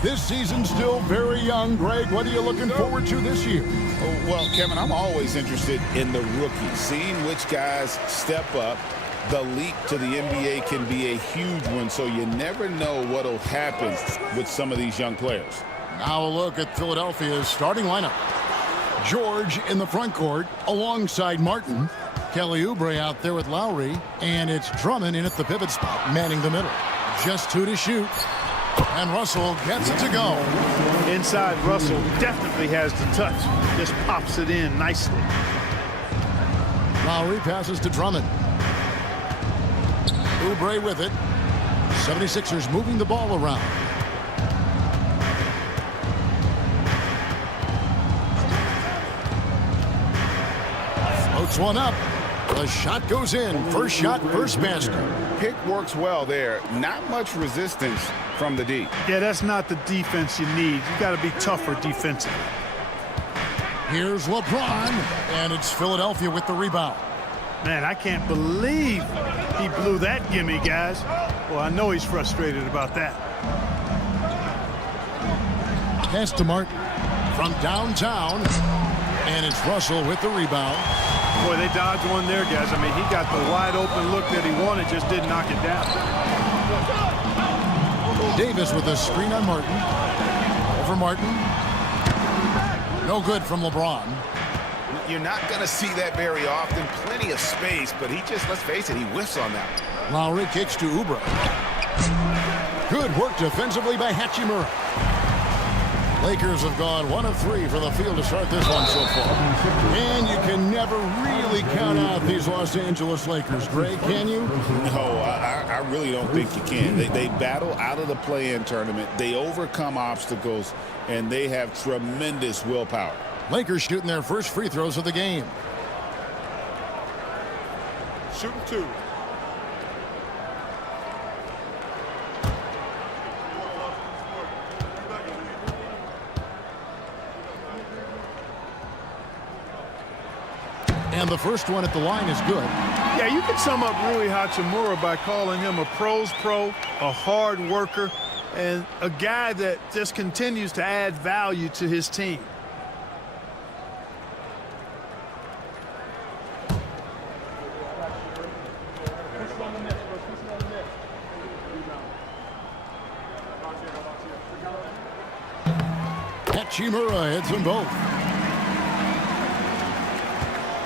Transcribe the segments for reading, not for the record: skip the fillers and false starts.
This season's still very young. Greg, what are you looking forward to this year? Oh, well, Kevin, I'm always interested in the rookies, seeing which guys step up. The leap to the NBA can be a huge one, so you never know what will happen with some of these young players. Now a look at Philadelphia's starting lineup. George in the front court alongside Martin. Kelly Oubre out there with Lowry. And it's Drummond in at the pivot spot, manning the middle. Just two to shoot. And Russell gets it to go. Inside, Russell definitely has the touch. Just pops it in nicely. Lowry passes to Drummond. Oubre with it. 76ers moving the ball around. Floats one up. The shot goes in. First shot, first basket. Pick works well there. Not much resistance from the D. Yeah, that's not the defense you need. You got to be tougher defensively. Here's LeBron, and it's Philadelphia with the rebound. Man, I can't believe he blew that gimme, guys. Well, I know he's frustrated about that. Pass to Martin from downtown, and it's Russell with the rebound. Boy, they dodged one there, guys. I mean, he got the wide open look that he wanted, just didn't knock it down. Davis with a screen on Martin. Over Martin. No good from LeBron. You're not going to see that very often. Plenty of space, but he just, let's face it, he whiffs on that. Lowry kicks to Oubre. Good work defensively by Hachimura. Lakers have gone 1 of 3 from the field to start this one so far. And you can never really count out these Los Angeles Lakers, Greg, can you? No, I really don't think you can. They battle out of the play-in tournament. They overcome obstacles, and they have tremendous willpower. Lakers shooting their first free throws of the game. Shooting two. And the first one at the line is good. Yeah, you can sum up Rui Hachimura by calling him a pro's pro, a hard worker, and a guy that just continues to add value to his team. Hachimura hits them both.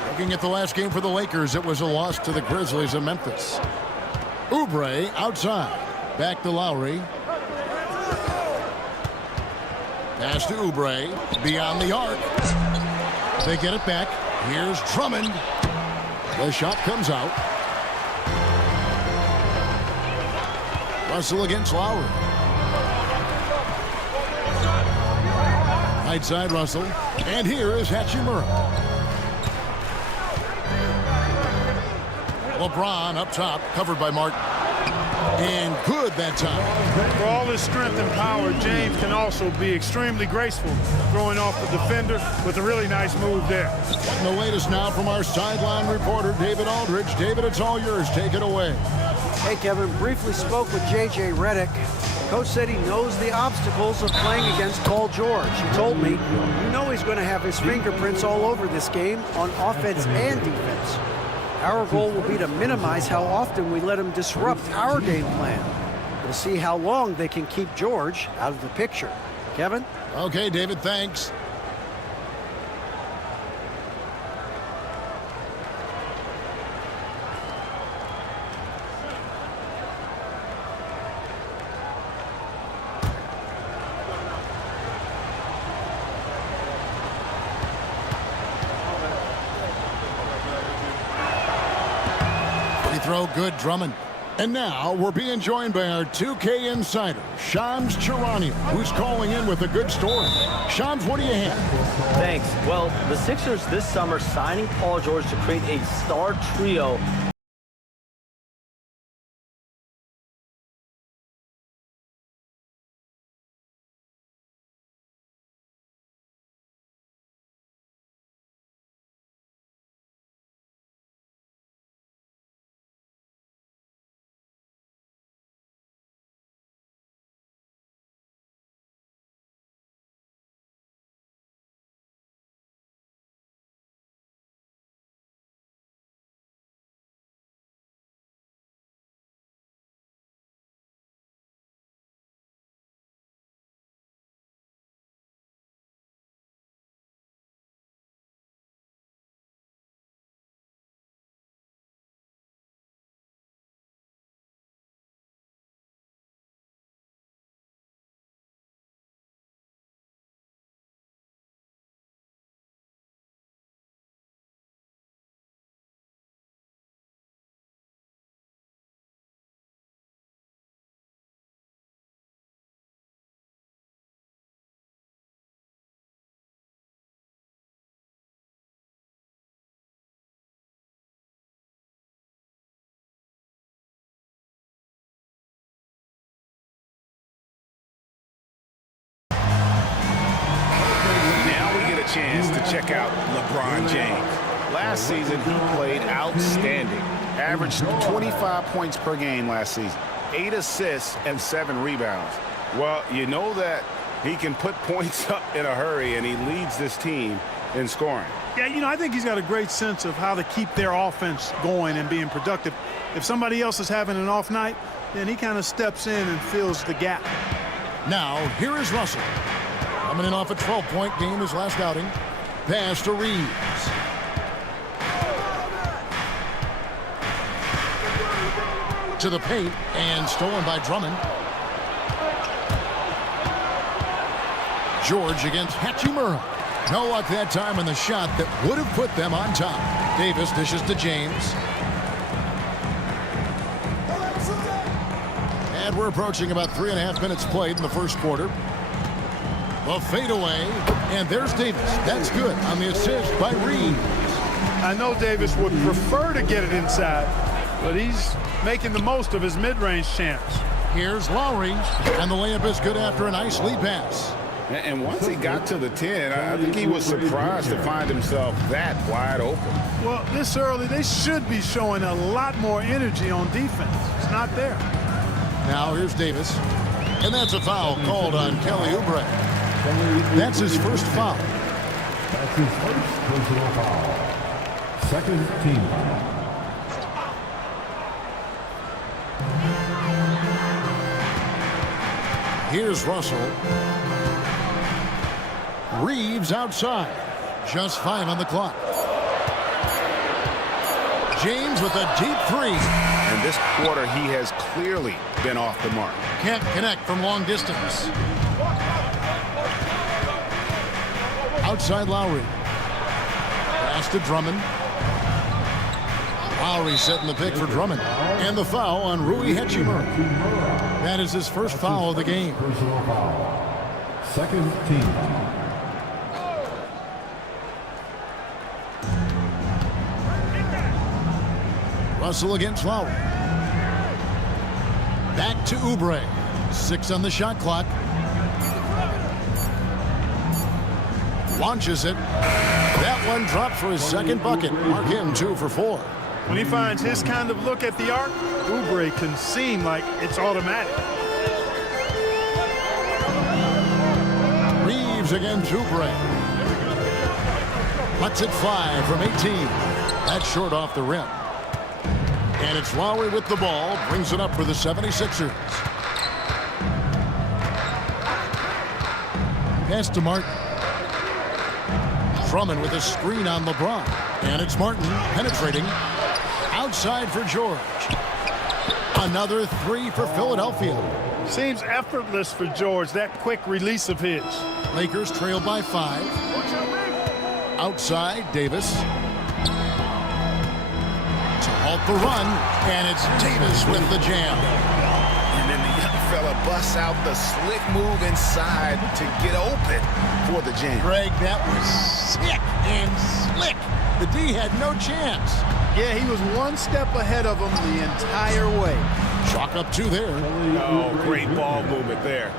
Looking at the last game for the Lakers, it was a loss to the Grizzlies of Memphis. Oubre outside. Back to Lowry. Pass to Oubre. Beyond the arc. They get it back. Here's Drummond. The shot comes out. Russell against Lowry. Right side Russell. And here is Hachimura. LeBron up top, covered by Martin. And good that time. For all his strength and power, James can also be extremely graceful, throwing off the defender with a really nice move there. And the latest now from our sideline reporter, David Aldridge. David, it's all yours. Take it away. Hey, Kevin, briefly spoke with J.J. Redick. Coach said he knows the obstacles of playing against Paul George. He told me, you know he's going to have his fingerprints all over this game on offense and defense. Our goal will be to minimize how often we let him disrupt our game plan. We'll see how long they can keep George out of the picture. Kevin? Okay, David, thanks. Throw good, Drummond. And now we're being joined by our 2K insider, Shams Charania, who's calling in with a good story. Shams, what do you have? Thanks. Well, the Sixers this summer signing Paul George to create a star trio chance to check out LeBron James. Last season, he played outstanding. Averaged 25 points per game last season, 8 assists and 7 rebounds. Well, you know that he can put points up in a hurry, and he leads this team in scoring. Yeah, you know, I think he's got a great sense of how to keep their offense going and being productive. If somebody else is having an off night, then he kind of steps in and fills the gap. Now, here is Russell. Coming in off a 12-point game his last outing. Pass to Reeves. To the paint, and stolen by Drummond. George against Hachimura. No luck that time in the shot that would have put them on top. Davis dishes to James. And we're approaching about 3.5 minutes played in the first quarter. The fadeaway, and there's Davis. That's good on the assist by Reeves. I know Davis would prefer to get it inside, but he's making the most of his mid-range chance. Here's Lowry, and the layup is good after a nice lead pass. And once he got to the 10, I think he was surprised to find himself that wide open. Well, this early, they should be showing a lot more energy on defense. It's not there. Now here's Davis, and that's a foul called on Kelly Oubre. That's his first foul. That's his first personal foul. Second team foul. Here's Russell. Reeves outside. Just 5 on the clock. James with a deep 3. And this quarter, he has clearly been off the mark. Can't connect from long distance. Outside Lowry. Pass to Drummond. Lowry setting the pick for Drummond. And the foul on Rui Hachimura. That is his first foul of the game. Personal foul. Second team foul. Russell against Lowry. Back to Oubre. 6 on the shot clock. Launches it. That one dropped for his second bucket. Mark him 2 for 4. When he finds his kind of look at the arc, Oubre can seem like it's automatic. Reeves against Oubre. Puts it 5 from 18. That's short off the rim. And it's Lowry with the ball. Brings it up for the 76ers. Pass to Martin. Drummond with a screen on LeBron. And it's Martin penetrating. Outside for George. Another 3 for Philadelphia. Seems effortless for George, that quick release of his. Lakers trail by 5. Outside, Davis. To halt the run, and it's Davis with the jam. And then the young fella busts out the slick move inside to get open for the jam. Greg, that was sick and slick. The D had no chance. Yeah, he was one step ahead of him the entire way. Chalk up 2 there. Oh, great ball movement there.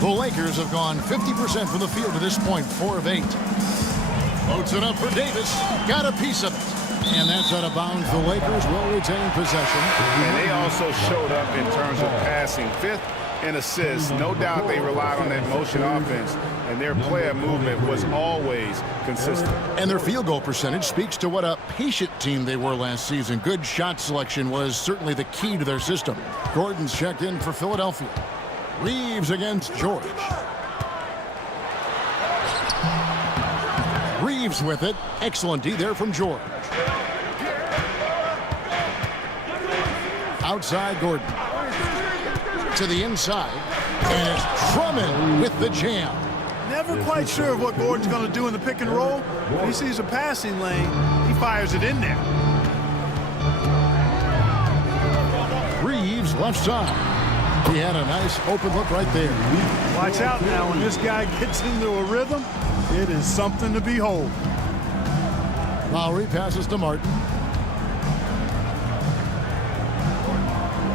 The Lakers have gone 50% from the field to this point, 4 of 8. Loads it up for Davis. Got a piece of it. And that's out of bounds. The Lakers will retain possession. And they also showed up in terms of passing. 5th in assists. No doubt they relied on that motion offense, and their player movement was always consistent. And their field goal percentage speaks to what a patient team they were last season. Good shot selection was certainly the key to their system. Gordon's checked in for Philadelphia. Reeves against George. Reeves with it. Excellent D there from George. Outside Gordon. To the inside. And it's Drummond with the jam. Never quite sure of what Gordon's going to do in the pick and roll. If he sees a passing lane, he fires it in there. Reeves left side. He had a nice open look right there. Watch out now. When this guy gets into a rhythm, it is something to behold. Lowry passes to Martin.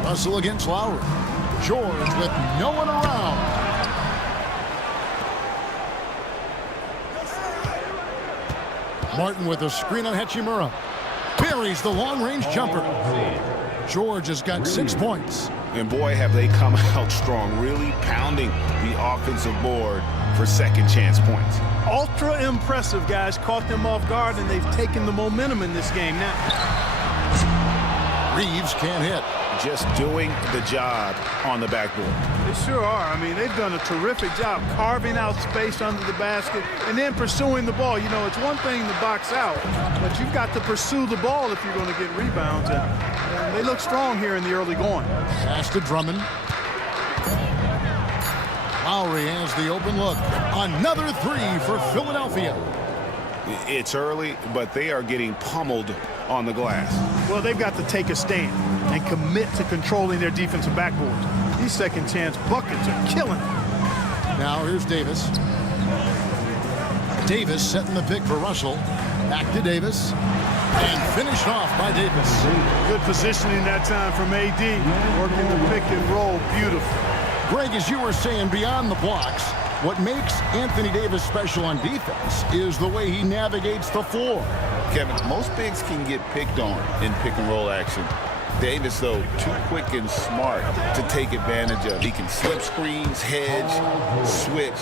Russell against Lowry. George with no one around. Martin with a screen on Hachimura. Buries the long-range jumper. George has got 6 points. And boy, have they come out strong, really pounding the offensive board for second chance points. Ultra impressive, guys. Caught them off guard, and they've taken the momentum in this game now. Reeves can't hit. Just doing the job on the backboard. They sure are. I mean, they've done a terrific job carving out space under the basket and then pursuing the ball. You know, it's one thing to box out, but you've got to pursue the ball if you're going to get rebounds. And they look strong here in the early going. Pass to Drummond. Lowry has the open look. Another three for Philadelphia. It's early, but they are getting pummeled on the glass. Well, they've got to take a stand and commit to controlling their defensive backboards. These second chance buckets are killing them. Now here's Davis. Davis setting the pick for Russell. Back to Davis. And finished off by Davis. Good positioning that time from AD. Working the pick and roll beautiful. Greg, as you were saying, beyond the blocks, what makes Anthony Davis special on defense is the way he navigates the floor. Kevin, most bigs can get picked on in pick and roll action. Davis, though, too quick and smart to take advantage of. He can slip screens, hedge, switch,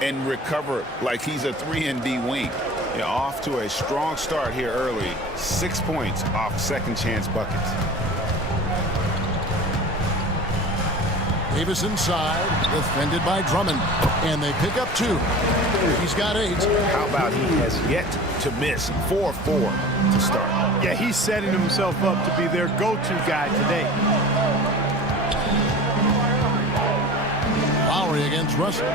and recover like he's a 3-and-D wing. Yeah, off to a strong start here early. 6 points off second chance buckets. Davis inside, defended by Drummond, and they pick up 2. He's got 8. How about he has yet to miss 4-4 to start? Yeah, he's setting himself up to be their go-to guy today. Lowry against Russell.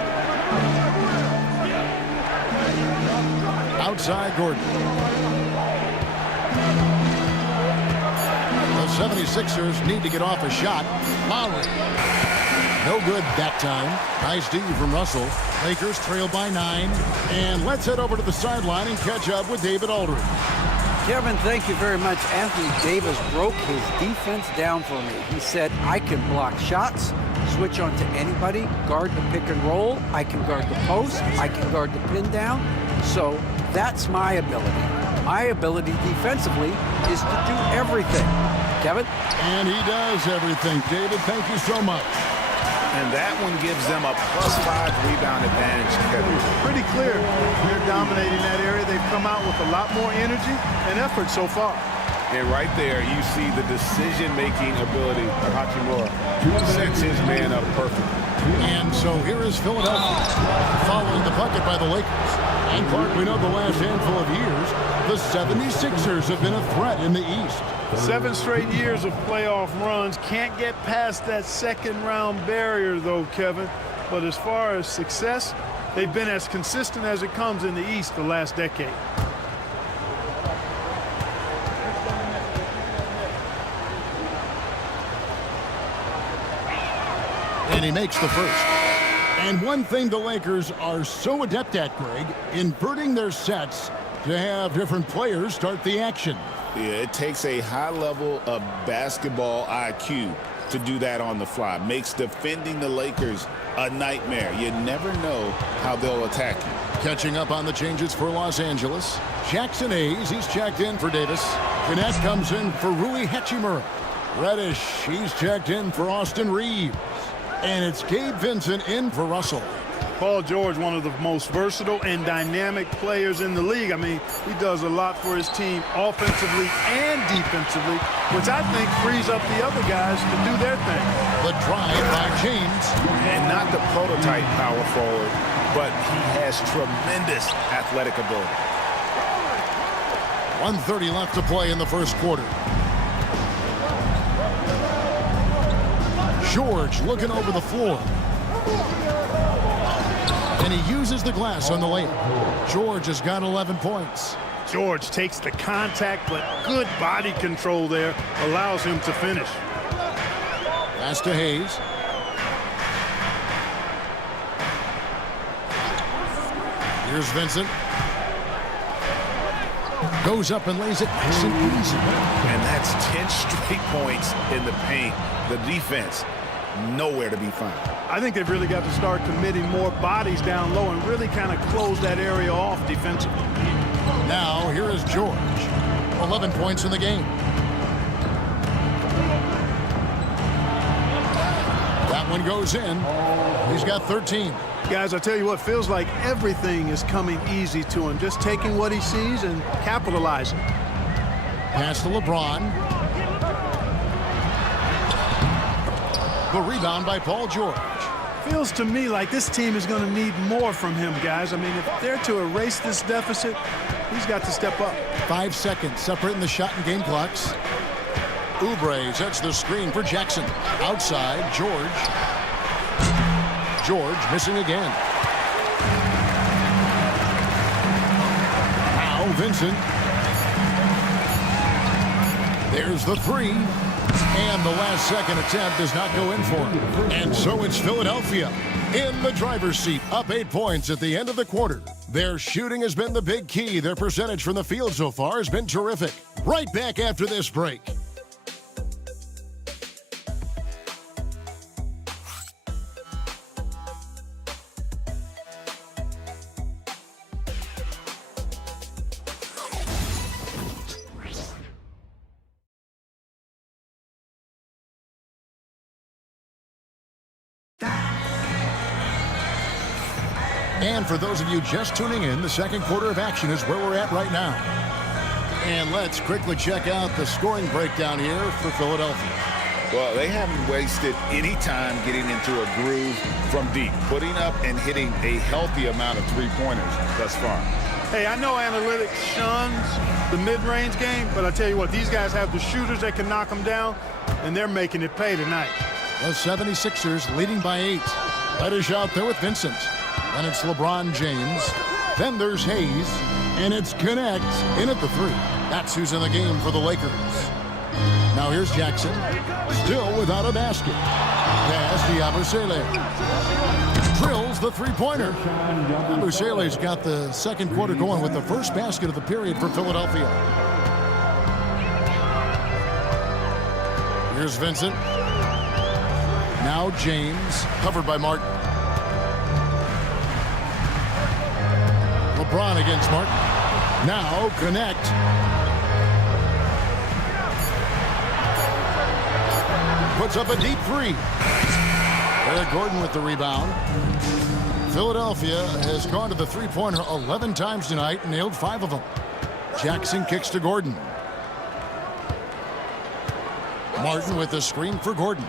Outside Gordon. The 76ers need to get off a shot. Lowry. No good that time. Nice D from Russell. Lakers trail by 9. And let's head over to the sideline and catch up with David Aldridge. Kevin, thank you very much. Anthony Davis broke his defense down for me. He said, I can block shots, switch on to anybody, guard the pick and roll, I can guard the post, I can guard the pin down. So that's my ability. My ability defensively is to do everything. Kevin? And he does everything. David, thank you so much. And that one gives them a +5 rebound advantage, Kevin. Pretty clear. They're dominating that area. They've come out with a lot more energy and effort so far. And right there, you see the decision-making ability of Hachimura. Sets his man up perfectly. And so here is Philadelphia, following the bucket by the Lakers. And Clark, we know the last handful of years, the 76ers have been a threat in the East. 7 straight years of playoff runs. Can't get past that second-round barrier, though, Kevin. But as far as success, they've been as consistent as it comes in the East the last decade. And he makes the first. And one thing the Lakers are so adept at, Greg, inverting their sets to have different players start the action. Yeah, it takes a high level of basketball IQ to do that on the fly. Makes defending the Lakers a nightmare. You never know how they'll attack you. Catching up on the changes for Los Angeles. Jackson Hayes, he's checked in for Davis. Gannett comes in for Rui Hachimura. Reddish, he's checked in for Austin Reeves. And it's Gabe Vincent in for Russell. Paul George, one of the most versatile and dynamic players in the league. I mean, he does a lot for his team offensively and defensively, which I think frees up the other guys to do their thing. The drive by James. And not the prototype power forward, but he has tremendous athletic ability. 1:30 left to play in the first quarter. George looking over the floor. And he uses the glass on the layup. George has got 11 points. George takes the contact, but good body control there allows him to finish. Pass to Hayes. Here's Vincent. Goes up and lays it nice and easy. And that's 10 straight points in the paint. The defense, nowhere to be found. I think they've really got to start committing more bodies down low and really kind of close that area off defensively. Now, here is George. 11 points in the game. That one goes in. He's got 13. Guys, I tell you what, feels like everything is coming easy to him. Just taking what he sees and capitalizing. Pass to LeBron. The rebound by Paul George. Feels to me like this team is going to need more from him, guys. I mean, if they're to erase this deficit, he's got to step up. 5 seconds separating the shot and game clocks. Oubre sets the screen for Jackson. Outside, George. George missing again. Now Vincent. There's the three. And the last second attempt does not go in for him. And so it's Philadelphia in the driver's seat, up 8 points at the end of the quarter. Their shooting has been the big key. Their percentage from the field so far has been terrific. Right back after this break. And for those of you just tuning in, the second quarter of action is where we're at right now. And let's quickly check out the scoring breakdown here for Philadelphia. Well, they haven't wasted any time getting into a groove from deep, putting up and hitting a healthy amount of three-pointers thus far. Hey, I know analytics shuns the mid-range game, but I tell you what, these guys have the shooters that can knock them down, and they're making it pay tonight. The 76ers leading by 8. Let us out there with Vincent. Then it's LeBron James. Then there's Hayes. And it's Connect in at the 3. That's who's in the game for the Lakers. Now here's Jackson. Still without a basket. Pass to Yabusele. Drills the three-pointer. Yabusele's got the second quarter going with the first basket of the period for Philadelphia. Here's Vincent. Now James, covered by Martin. LeBron against Martin. Now Connect. Puts up a deep 3. Eric Gordon with the rebound. Philadelphia has gone to the three-pointer 11 times tonight and nailed 5 of them. Jackson kicks to Gordon. Martin with the screen for Gordon.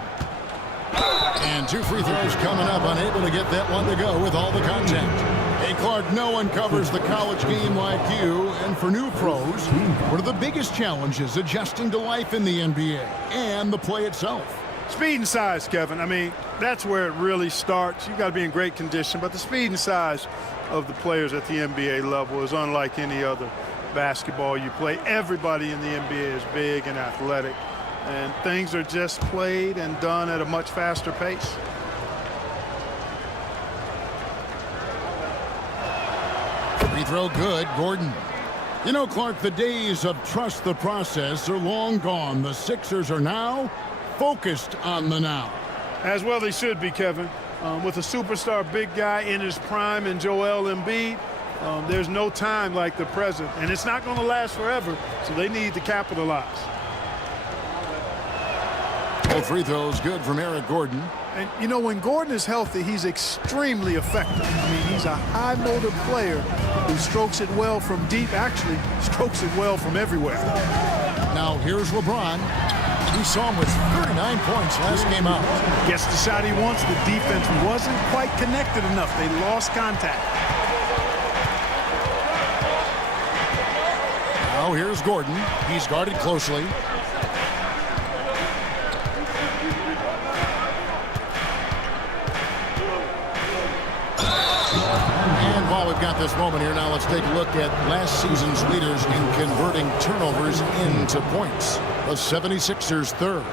And 2 free throws coming up, unable to get that one to go with all the contact. Hey, Clark, no one covers the college game like you. And for new pros, what are the biggest challenges adjusting to life in the NBA and the play itself? Speed and size, Kevin. I mean, that's where it really starts. You've got to be in great condition, but the speed and size of the players at the NBA level is unlike any other basketball you play. Everybody in the NBA is big and athletic, and things are just played and done at a much faster pace. Free throw good, Gordon. You know, Clark, the days of trust the process are long gone. The Sixers are now focused on the now. As well they should be, Kevin. With a superstar big guy in his prime and Joel Embiid, there's no time like the present. And it's not going to last forever, so they need to capitalize. Both free throws good from Eric Gordon. And, you know, when Gordon is healthy, he's extremely effective. I mean, he's a high-motor player who strokes it well from deep, actually strokes it well from everywhere. Now here's LeBron. We saw him with 39 points last game out. Gets the shot he wants. The defense wasn't quite connected enough. They lost contact. Now here's Gordon. He's guarded closely. And while we've got this moment here, now let's take a look at last season's leaders in converting turnovers into points. The 76ers third.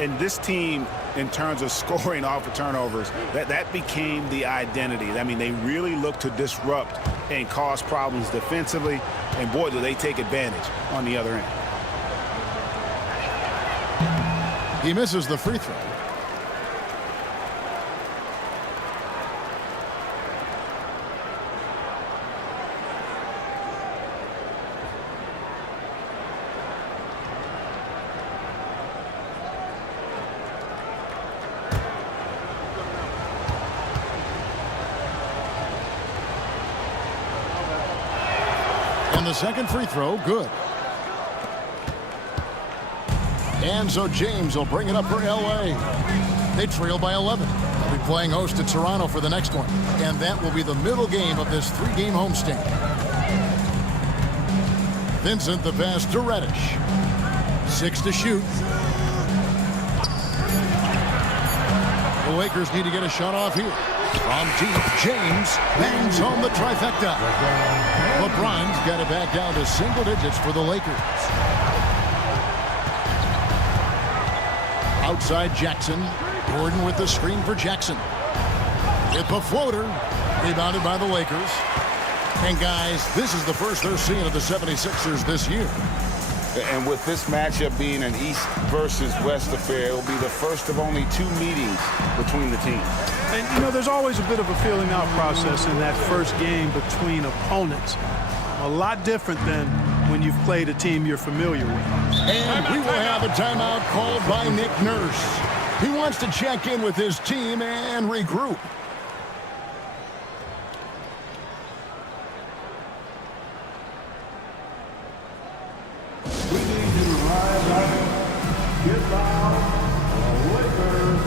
And this team, in terms of scoring off of turnovers, that became the identity. I mean, they really look to disrupt and cause problems defensively, and boy, do they take advantage on the other end. He misses the free throw. And the second free throw, good. And so James will bring it up for L.A. They trail by 11. They'll be playing host to Toronto for the next one. And that will be the middle game of this 3-game homestand. Vincent the pass to Reddish. 6 to shoot. The Lakers need to get a shot off here. From deep, James bangs home the trifecta. LeBron's got it back down to single digits for the Lakers. Outside Jackson. Gordon with the screen for Jackson. Hit the floater. Rebounded by the Lakers. And guys, this is the first they're seeing of the 76ers this year. And with this matchup being an East versus West affair, it will be the first of only 2 meetings between the teams. And, you know, there's always a bit of a feeling out process in that first game between opponents. A lot different than when you've played a team you're familiar with. And we will have a timeout called by Nick Nurse. He wants to check in with his team and regroup. We need you to rise up, get loud, Lakers.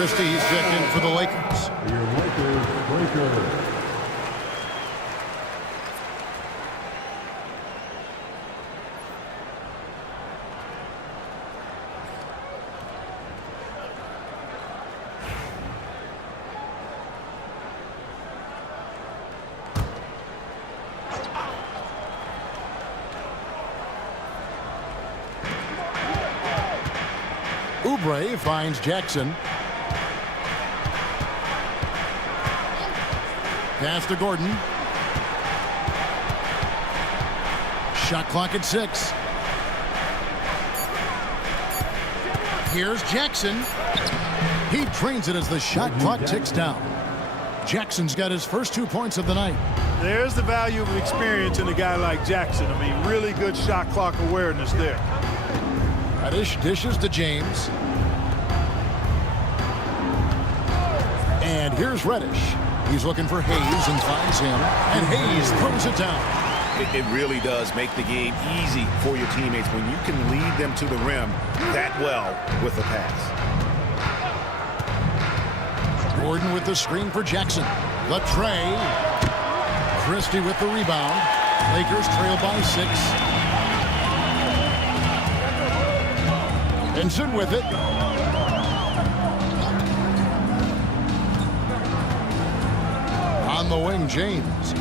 Christie's checked in for the Lakers. Your Lakers. Oubre finds Jackson. Pass to Gordon. Shot clock at 6. Here's Jackson. He drains it as the shot clock ticks down. Jackson's got his first 2 points of the night. There's the value of experience in a guy like Jackson. I mean, really good shot clock awareness there. Reddish dishes to James. And here's Reddish. He's looking for Hayes and finds him. And Hayes throws it down. It really does make the game easy for your teammates when you can lead them to the rim that well with a pass. Gordon with the screen for Jackson. The tray. Christie with the rebound. Lakers trail by 6. Vincent with it. On the wing, James.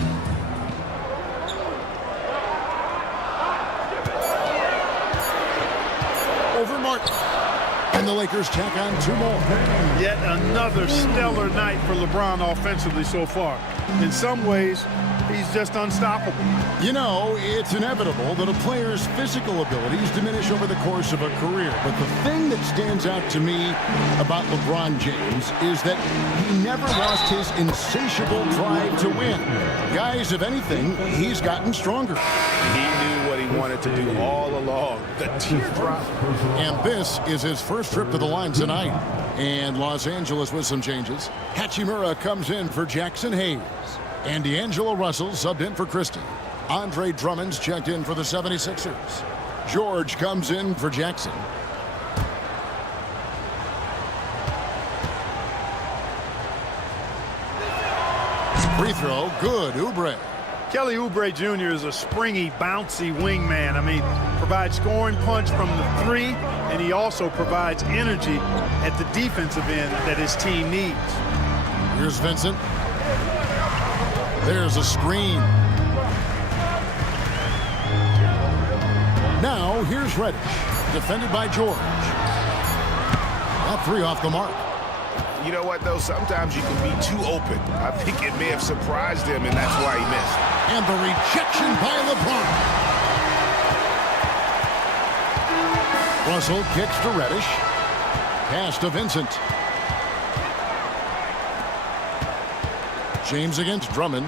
Over Martin. And the Lakers tack on 2 more. Yet another stellar night for LeBron offensively so far. In some ways, he's just unstoppable. You know, it's inevitable that a player's physical abilities diminish over the course of a career. But the thing that stands out to me about LeBron James is that he never lost his insatiable drive to win. Guys, if anything, he's gotten stronger. He knew what he wanted to do all along. The teardrop. And this is his first trip to the line tonight. And Los Angeles with some changes. Hachimura comes in for Jackson Hayes. And D'Angelo Russell subbed in for Christie. Andre Drummond's checked in for the 76ers. George comes in for Jackson. Free throw, good. Oubre. Kelly Oubre Jr. is a springy, bouncy wingman. I mean, provides scoring punch from the three, and he also provides energy at the defensive end that his team needs. Here's Vincent. There's a screen. Now, here's Reddish, defended by George. That three off the mark. You know what, though? Sometimes you can be too open. I think it may have surprised him, and that's why he missed. And the rejection by LeBron. Russell kicks to Reddish. Pass to Vincent. James against Drummond.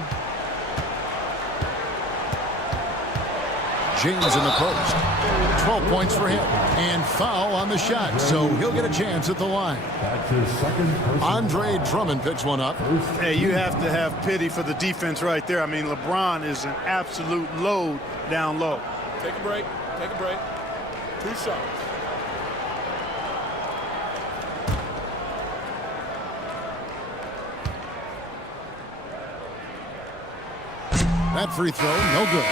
James in the post. 12 points for him. And foul on the shot, so he'll get a chance at the line. That's his second personal Andre Drummond picks one up. Hey, you have to have pity for the defense right there. I mean, LeBron is an absolute load down low. Take a break. Take a break. 2 shots. That free throw, no good.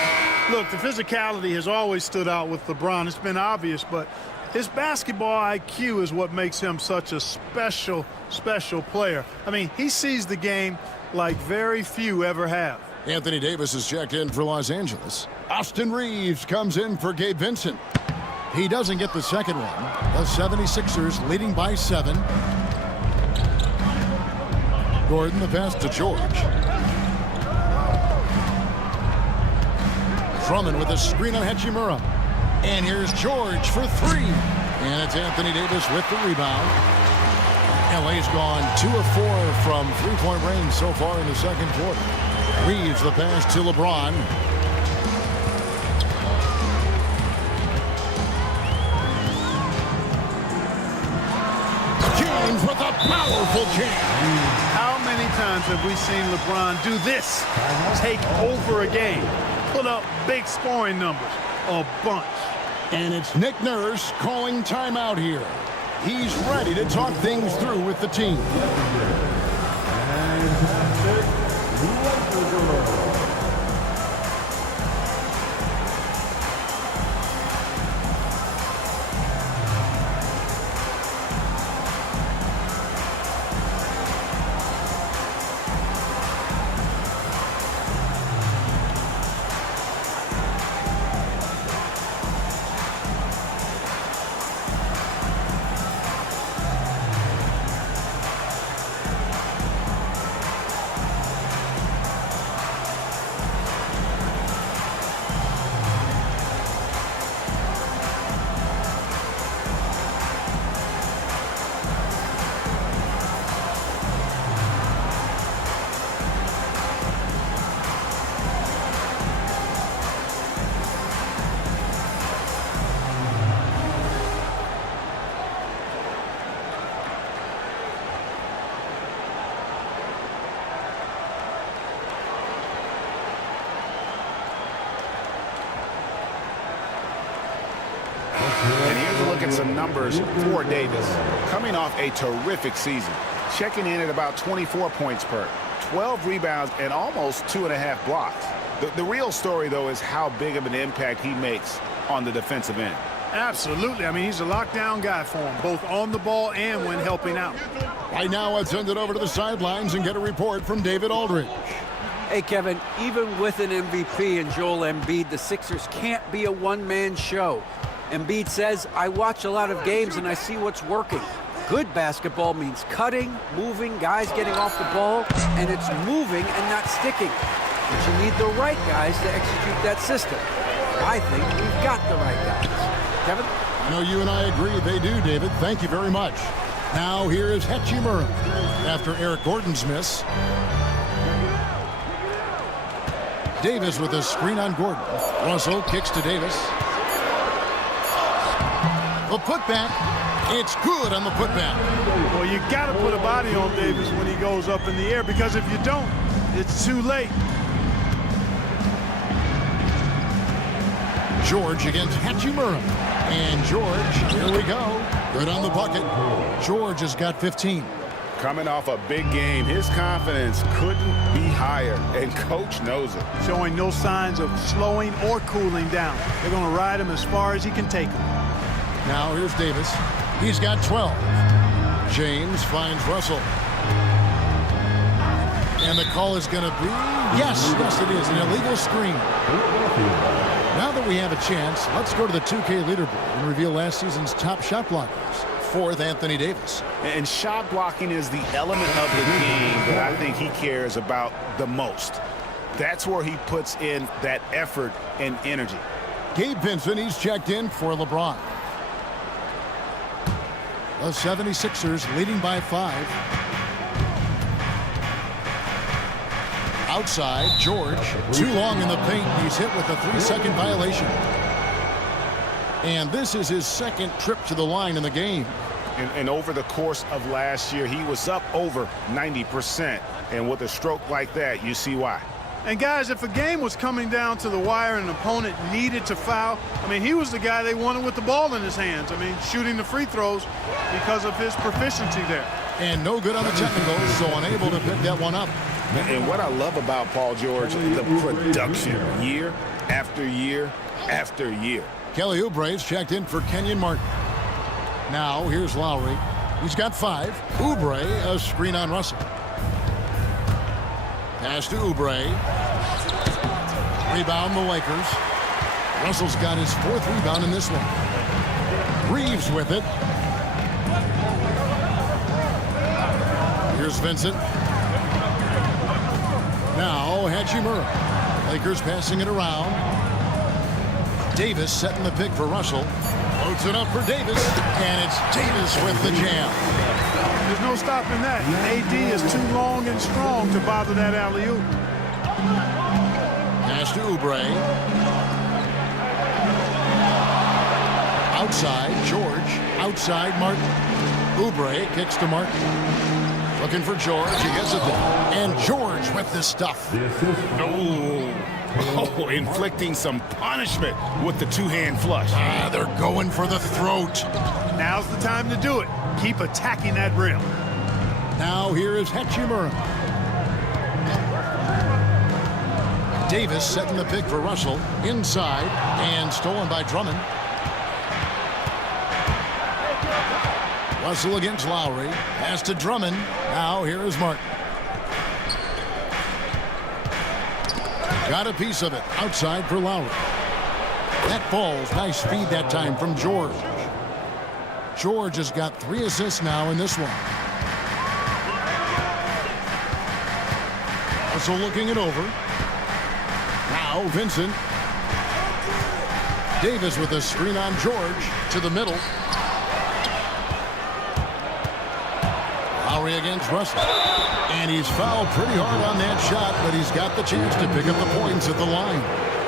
Look, the physicality has always stood out with LeBron. It's been obvious, but his basketball IQ is what makes him such a special player. I mean, he sees the game like very few ever have. Anthony Davis is checked in for Los Angeles. Austin Reeves comes in for Gabe Vincent. He doesn't get the second one. The 76ers leading by 7. Gordon the pass to George. Drummond with a screen on Hachimura. And here's George for 3. And it's Anthony Davis with the rebound. LA's gone 2 of 4 from three-point range so far in the second quarter. Reeves the pass to LeBron. James with a powerful jam. How many times have we seen LeBron do this? Take over a game. Put up big scoring numbers. A bunch. And it's Nick Nurse calling timeout here. He's ready to talk things through with the team. And here's a look at some numbers for Davis. Coming off a terrific season. Checking in at about 24 points per, 12 rebounds, and almost 2.5 blocks. The real story, though, is how big of an impact he makes on the defensive end. Absolutely. I mean, he's a lockdown guy for him, both on the ball and when helping out. Right now, let's send it over to the sidelines and get a report from David Aldridge. Hey, Kevin, even with an MVP and Joel Embiid, the Sixers can't be a one-man show. Embiid says, I watch a lot of games and I see what's working. Good basketball means cutting, moving, guys getting off the ball, and it's moving and not sticking. But you need the right guys to execute that system. I think we've got the right guys. Kevin? I know you and I agree they do, David. Thank you very much. Now here is Hachimura after Eric Gordon's miss. Davis with a screen on Gordon. Russell kicks to Davis. A putback. It's good on the putback. Well, you got to put a body on Davis when he goes up in the air, because if you don't, it's too late. George against Hachimura. And George, here we go. Good on the bucket. George has got 15. Coming off a big game, his confidence couldn't be higher, and coach knows it. Showing no signs of slowing or cooling down. They're going to ride him as far as he can take him. Now here's Davis. He's got 12. James finds Russell. And the call is going to be, yes, it is, an illegal screen. Now that we have a chance, let's go to the 2K leaderboard and reveal last season's top shot blockers. Fourth, Anthony Davis. And shot blocking is the element of the game that I think he cares about the most. That's where he puts in that effort and energy. Gabe Vincent, he's checked in for LeBron. The 76ers leading by 5. Outside, George, too long in the paint. He's hit with a 3-second violation. And this is his second trip to the line in the game. And over the course of last year, he was up over 90%. And with a stroke like that, you see why. And guys, if a game was coming down to the wire and an opponent needed to foul, I mean, he was the guy they wanted with the ball in his hands. I mean, shooting the free throws because of his proficiency there. And no good on the technicals, so unable to pick that one up. And what I love about Paul George, the production, year after year after year. Kelly Oubre's checked in for Kenyon Martin. Now, here's Lowry. He's got 5. Oubre, a screen on Russell. Pass to Oubre. Rebound the Lakers. Russell's got his 4th rebound in this one. Reeves with it. Here's Vincent. Now Hachimura. Lakers passing it around. Davis setting the pick for Russell. Loads it up for Davis. And it's Davis with the jam. There's no stopping that. AD is too long and strong to bother that alley-oop. Pass to Oubre. Outside, George. Outside, Martin. Oubre kicks to Martin. Looking for George. He gets it there. And George with the stuff. Oh, inflicting some punishment with the 2-hand flush. They're going for the throat. Now's the time to do it. Keep attacking that rim. Now here is Hachimura. Davis setting the pick for Russell. Inside and stolen by Drummond. Russell against Lowry. Pass to Drummond. Now here is Martin. Got a piece of it. Outside for Lowry. That falls. Nice feed that time from George. George has got 3 assists now in this one. Russell looking it over. Now Vincent. Davis with a screen on George to the middle. Lowry against Russell. And he's fouled pretty hard on that shot, but he's got the chance to pick up the points at the line.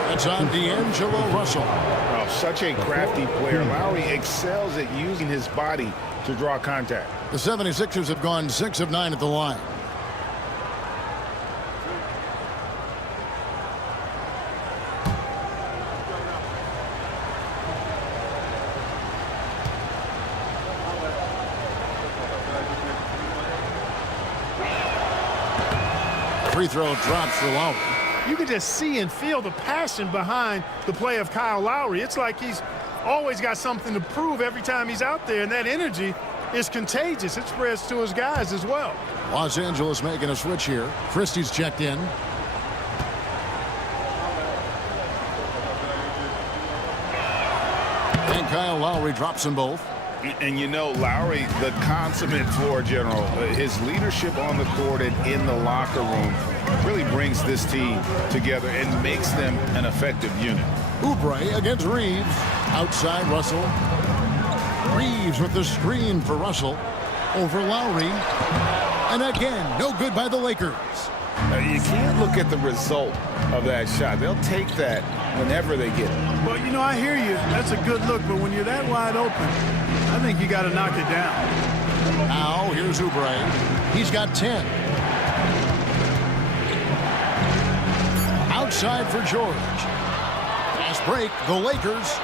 That's on D'Angelo Russell. Oh, such a crafty player. Lowry excels at using his body to draw contact. The 76ers have gone 6 of 9 at the line. Free throw drops for Lowry. You can just see and feel the passion behind the play of Kyle Lowry. It's like he's always got something to prove every time he's out there, and that energy is contagious. It spreads to his guys as well. Los Angeles making a switch here. Christie's checked in. And Kyle Lowry drops them both. And you know, Lowry, the consummate floor general, his leadership on the court and in the locker room really brings this team together and makes them an effective unit. Oubre against Reeves. Outside Russell. Reeves with the screen for Russell. Over Lowry. And again, no good by the Lakers. You can't look at the result of that shot. They'll take that whenever they get it. Well, you know, I hear you. That's a good look, but when you're that wide open, I think you got to knock it down. Now, here's Oubre. He's got 10. Outside for George. Fast break, the Lakers.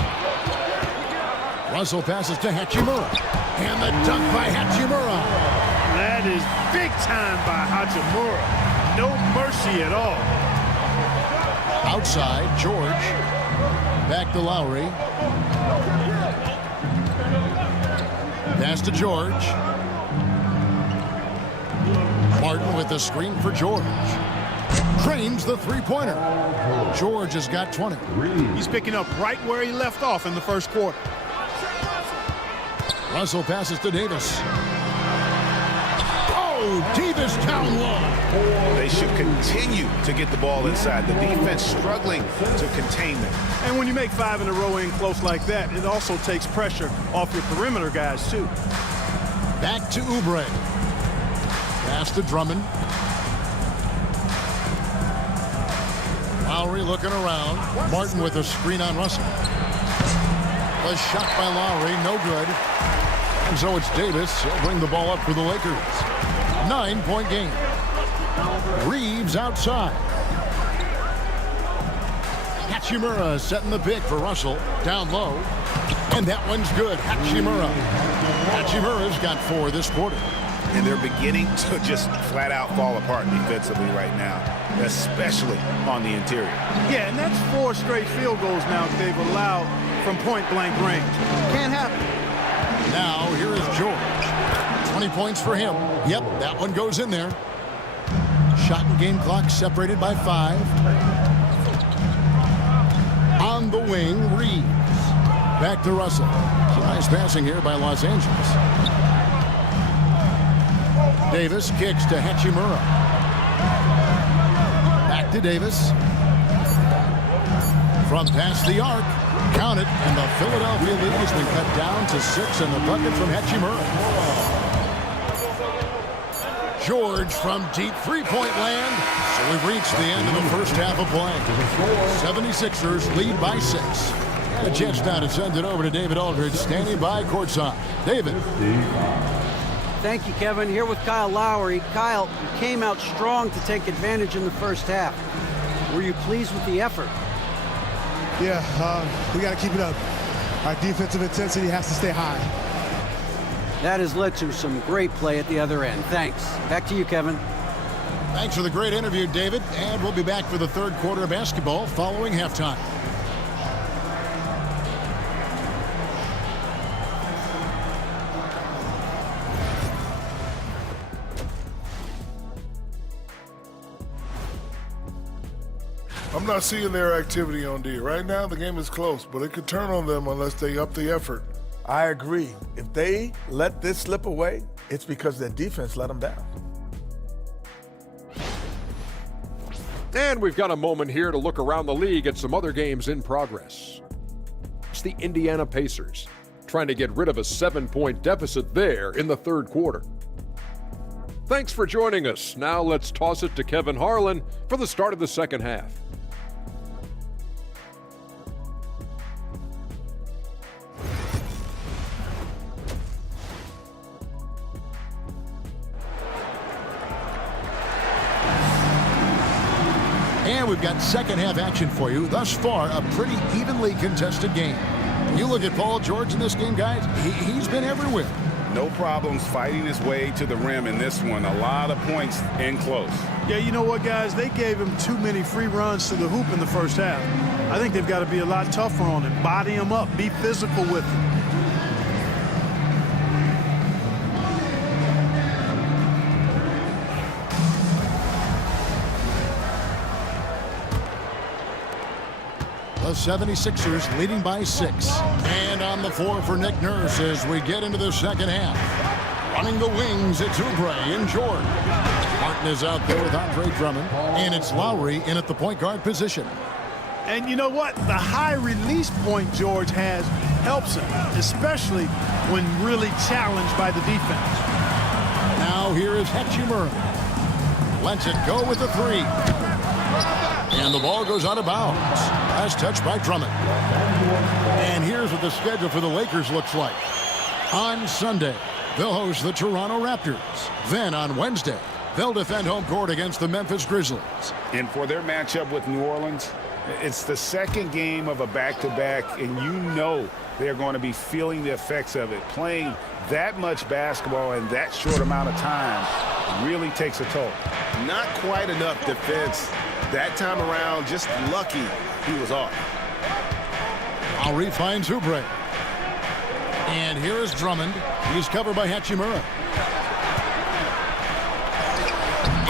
Russell passes to Hachimura. And the dunk by Hachimura. That is big time by Hachimura. No mercy at all. Outside, George. Back to Lowry. Pass to George. Martin with the screen for George. Trains the three-pointer. George has got 20. He's picking up right where he left off in the first quarter. Russell passes to Davis. Oh, Davis down low. They should continue to get the ball inside. The defense struggling to contain them. And when you make 5 in a row in close like that, it also takes pressure off your perimeter guys, too. Back to Oubre. Pass to Drummond. Lowry looking around. Martin with a screen on Russell. A shot by Lowry, no good. And so it's Davis. He'll bring the ball up for the Lakers. 9-point game. Reeves outside. Hachimura setting the pick for Russell. Down low. And that one's good. Hachimura. Hachimura's got 4 this quarter. And they're beginning to just flat out fall apart defensively right now, especially on the interior. Yeah, and that's 4 straight field goals now that they've allowed from point-blank range. Can't happen. Now, here is George. 20 points for him. Yep, that one goes in there. Shot and game clock separated by 5. On the wing, Reeves. Back to Russell. Nice passing here by Los Angeles. Davis kicks to Hachimura. Back to Davis. From past the arc. Count it, and the Philadelphia lead has been cut down to 6 in the bucket from Hachimura. George from deep three-point land. So we've reached the end of the first half of play. 76ers lead by 6. And a chance now to send it over to David Aldridge, standing by courtside. David. Thank you, Kevin. Here with Kyle Lowry. Kyle, you came out strong to take advantage in the first half. Were you pleased with the effort? Yeah, we got to keep it up. Our defensive intensity has to stay high. That has led to some great play at the other end. Thanks. Back to you, Kevin. Thanks for the great interview, David. And we'll be back for the third quarter of basketball following halftime. I'm not seeing their activity on D. Right now, the game is close, but it could turn on them unless they up the effort. I agree. If they let this slip away, it's because their defense let them down. And we've got a moment here to look around the league at some other games in progress. It's the Indiana Pacers, trying to get rid of a 7-point deficit there in the third quarter. Thanks for joining us. Now let's toss it to Kevin Harlan for the start of the second half. And we've got second half action for you. Thus far, a pretty evenly contested game. You look at Paul George in this game, guys, he's been everywhere. No problems fighting his way to the rim in this one. A lot of points in close. Yeah, you know what, guys? They gave him too many free runs to the hoop in the first half. I think they've got to be a lot tougher on him. Body him up. Be physical with him. The 76ers leading by 6. And on the floor for Nick Nurse as we get into the second half. Running the wings, it's Oubre and George. Martin is out there with Andre Drummond. And it's Lowry in at the point guard position. And you know what? The high release point George has helps him, especially when really challenged by the defense. Now here is Hachimura. Lets it go with the 3. And the ball goes out of bounds. Last touch by Drummond. And here's what the schedule for the Lakers looks like. On Sunday, they'll host the Toronto Raptors. Then on Wednesday, they'll defend home court against the Memphis Grizzlies. And for their matchup with New Orleans, it's the second game of a back-to-back, and you know they're going to be feeling the effects of it, playing That much basketball in that short amount of time really takes a toll. Not quite enough defense that time around. Just lucky he was off. Lowry finds Oubre. And here is Drummond. He's covered by Hachimura.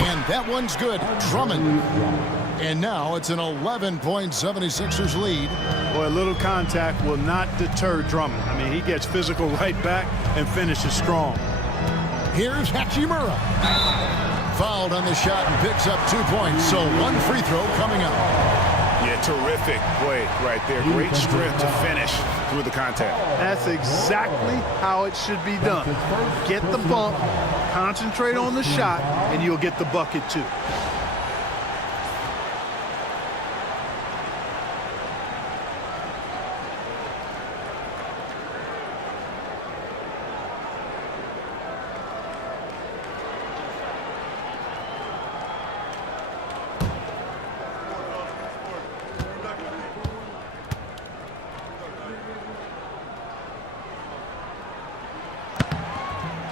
And that one's good. Drummond. And now it's an 11-point 76ers lead. Boy, a little contact will not deter Drummond. I mean, he gets physical right back and finishes strong. Here's Hachimura. Fouled on the shot and picks up 2 points. So one free throw coming up. Yeah, terrific play right there. Great strength to finish through the contact. That's exactly how it should be done. Get the bump, concentrate on the shot, and you'll get the bucket too.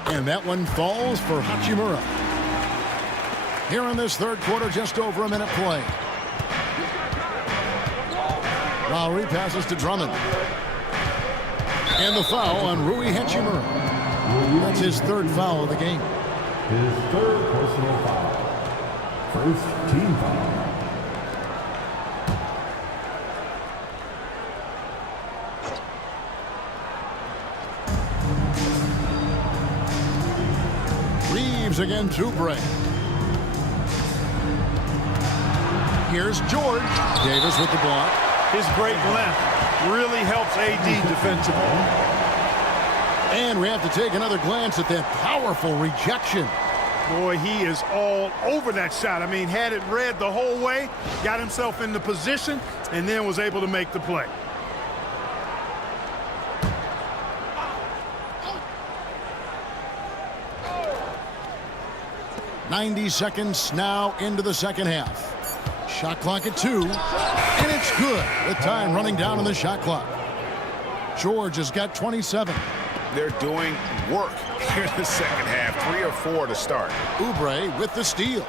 And that one falls for Hachimura. Here in this third quarter, just over a minute play. Lowry passes to Drummond. And the foul on Rui Hachimura. That's his third foul of the game. His third personal foul. First team foul. Against Oubre. Here's George. Davis with the block. His great length really helps AD defensively. And we have to take another glance at that powerful rejection. Boy, he is all over that shot. I mean, had it read the whole way, got himself in the position, and then was able to make the play. .90 seconds now into the second half. Shot clock at 2, and it's good with time running down on the shot clock. George has got 27. They're doing work here in the second half. 3 or 4 to start. Oubre with the steal.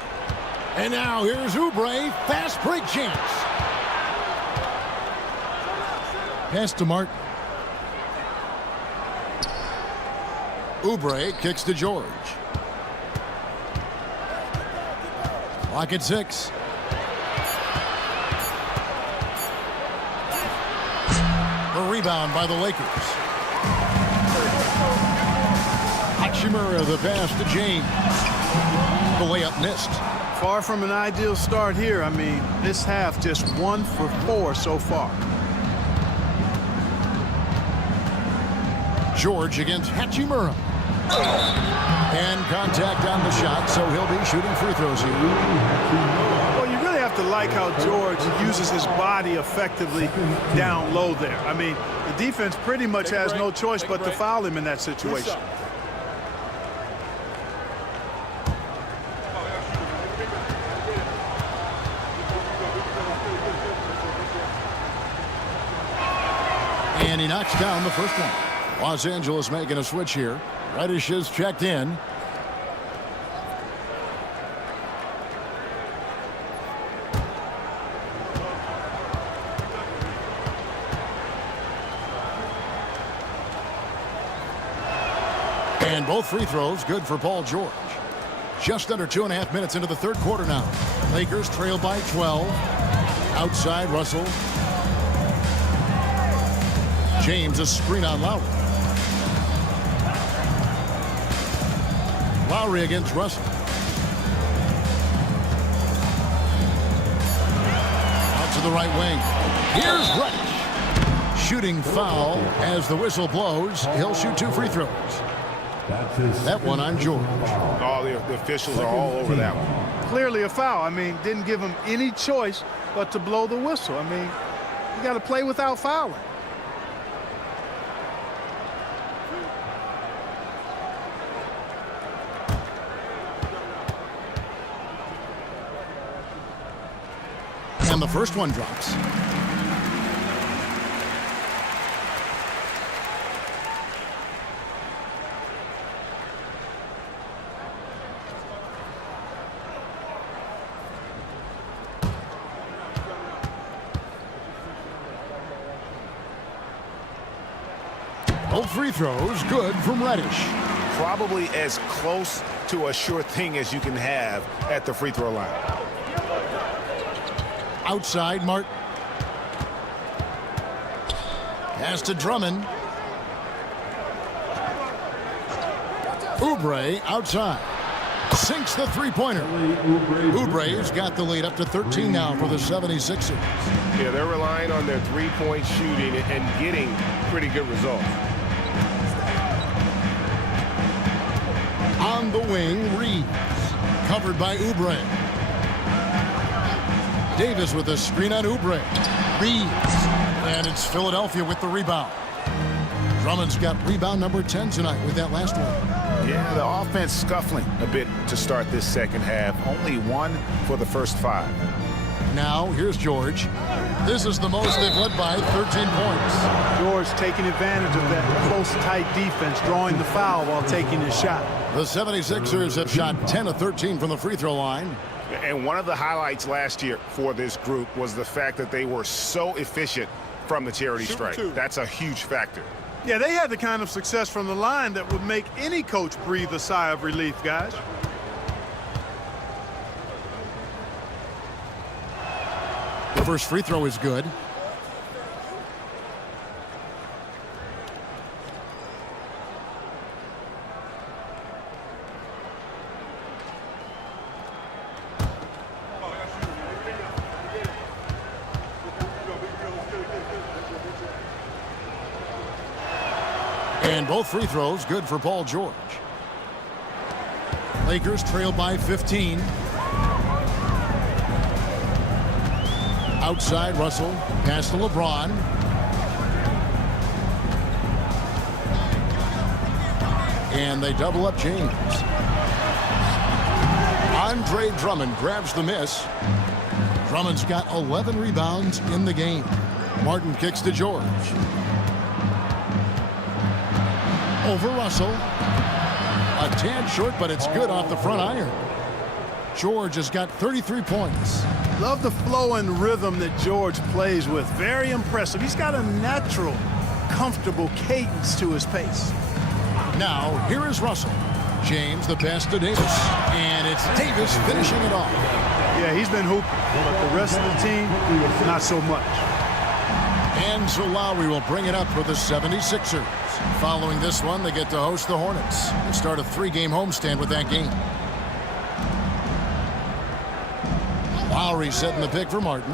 And now here's Oubre. Fast break chance. Pass to Martin. Oubre kicks to George. Clock at 6. A rebound by the Lakers. Hachimura the pass to James. The layup missed. Far from an ideal start here. I mean, this half just 1 for 4 so far. George against Hachimura. And contact on the shot, so he'll be shooting free throws here. Well, you really have to like how George uses his body effectively down low there. I mean, the defense pretty much has no choice but to foul him in that situation. And he knocks down the first one. Los Angeles making a switch here. Reddish is checked in. And both free throws good for Paul George. Just under 2.5 minutes into the third quarter now. Lakers trail by 12. Outside Russell. James a screen on Lowry. Lowry against Russell. Out to the right wing. Here's Reddish. Shooting foul as the whistle blows. He'll shoot 2 free throws. That one on George. Oh, the officials are all over that one. Clearly a foul. I mean, didn't give him any choice but to blow the whistle. I mean, you got to play without fouling. And the first one drops. Both free throws good from Reddish. Probably as close to a sure thing as you can have at the free throw line. Outside, Martin. Pass to Drummond. Oubre outside. Sinks the three-pointer. Oubre's got the lead up to 13 now for the 76ers. Yeah, they're relying on their three-point shooting and getting pretty good results. On the wing, Reeves. Covered by Oubre. Davis with a screen on Oubre. Reeves. And it's Philadelphia with the rebound. Drummond's got rebound number 10 tonight with that last one. Yeah, the offense scuffling a bit to start this second half. Only one for the first 5. Now, here's George. This is the most they've led by 13 points. George taking advantage of that close, tight defense, drawing the foul while taking his shot. The 76ers have shot 10 of 13 from the free throw line. And one of the highlights last year for this group was the fact that they were so efficient from the charity stripe. That's a huge factor. Yeah, they had the kind of success from the line that would make any coach breathe a sigh of relief, guys. The first free throw is good. And both free throws good for Paul George. Lakers trail by 15. Outside, Russell. Pass to LeBron. And they double up James. Andre Drummond grabs the miss. Drummond's got 11 rebounds in the game. Martin kicks to George. Over Russell. A tad short, but it's good off the front iron. George has got 33 points. Love the flow and rhythm that George plays with. Very impressive. He's got a natural, comfortable cadence to his pace. Now, here is Russell. James, the pass to Davis. And it's Davis finishing it off. Yeah, he's been hooping, but the rest of the team, not so much. And so Lowry will bring it up for the 76ers. Following this one, they get to host the Hornets and start a 3-game homestand with that game. Lowry setting the pick for Martin.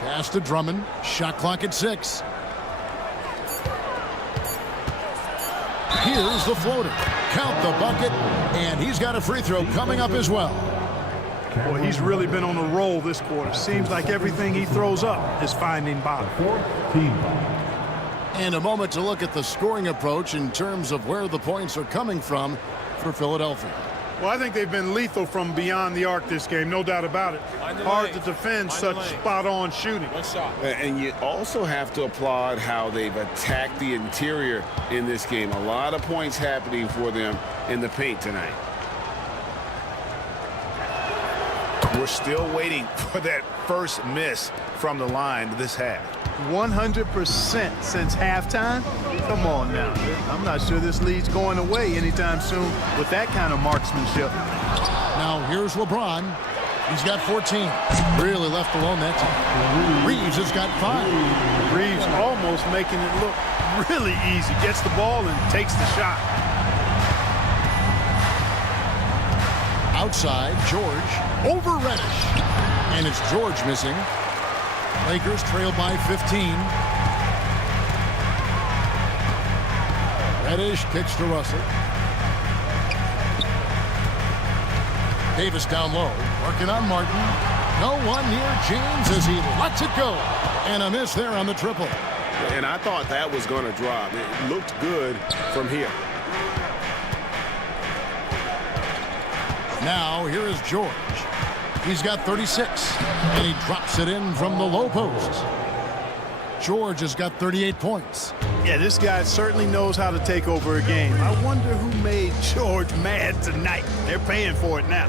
Pass to Drummond. Shot clock at 6. Here's the floater. Count the bucket, and he's got a free throw coming up as well. Boy, he's really been on a roll this quarter. Seems like everything he throws up is finding bottom. And a moment to look at the scoring approach in terms of where the points are coming from for Philadelphia. Well, I think they've been lethal from beyond the arc this game, no doubt about it. Hard to defend such spot-on shooting. And you also have to applaud how they've attacked the interior in this game. A lot of points happening for them in the paint tonight. We're still waiting for that first miss from the line this half. 100% since halftime? Come on now. I'm not sure this lead's going away anytime soon with that kind of marksmanship. Now here's LeBron. He's got 14. Really left alone that time. Reeves has got 5. Reeves almost making it look really easy. Gets the ball and takes the shot. Outside, George over Reddish. And it's George missing. Lakers trail by 15. Reddish kicks to Russell. Davis down low, working on Martin. No one near James as he lets it go. And a miss there on the triple. And I thought that was going to drop. It looked good from here. Now here is George. He's got 36, and he drops it in from the low post. George has got 38 points. Yeah, this guy certainly knows how to take over a game. I wonder who made George mad tonight. They're paying for it now.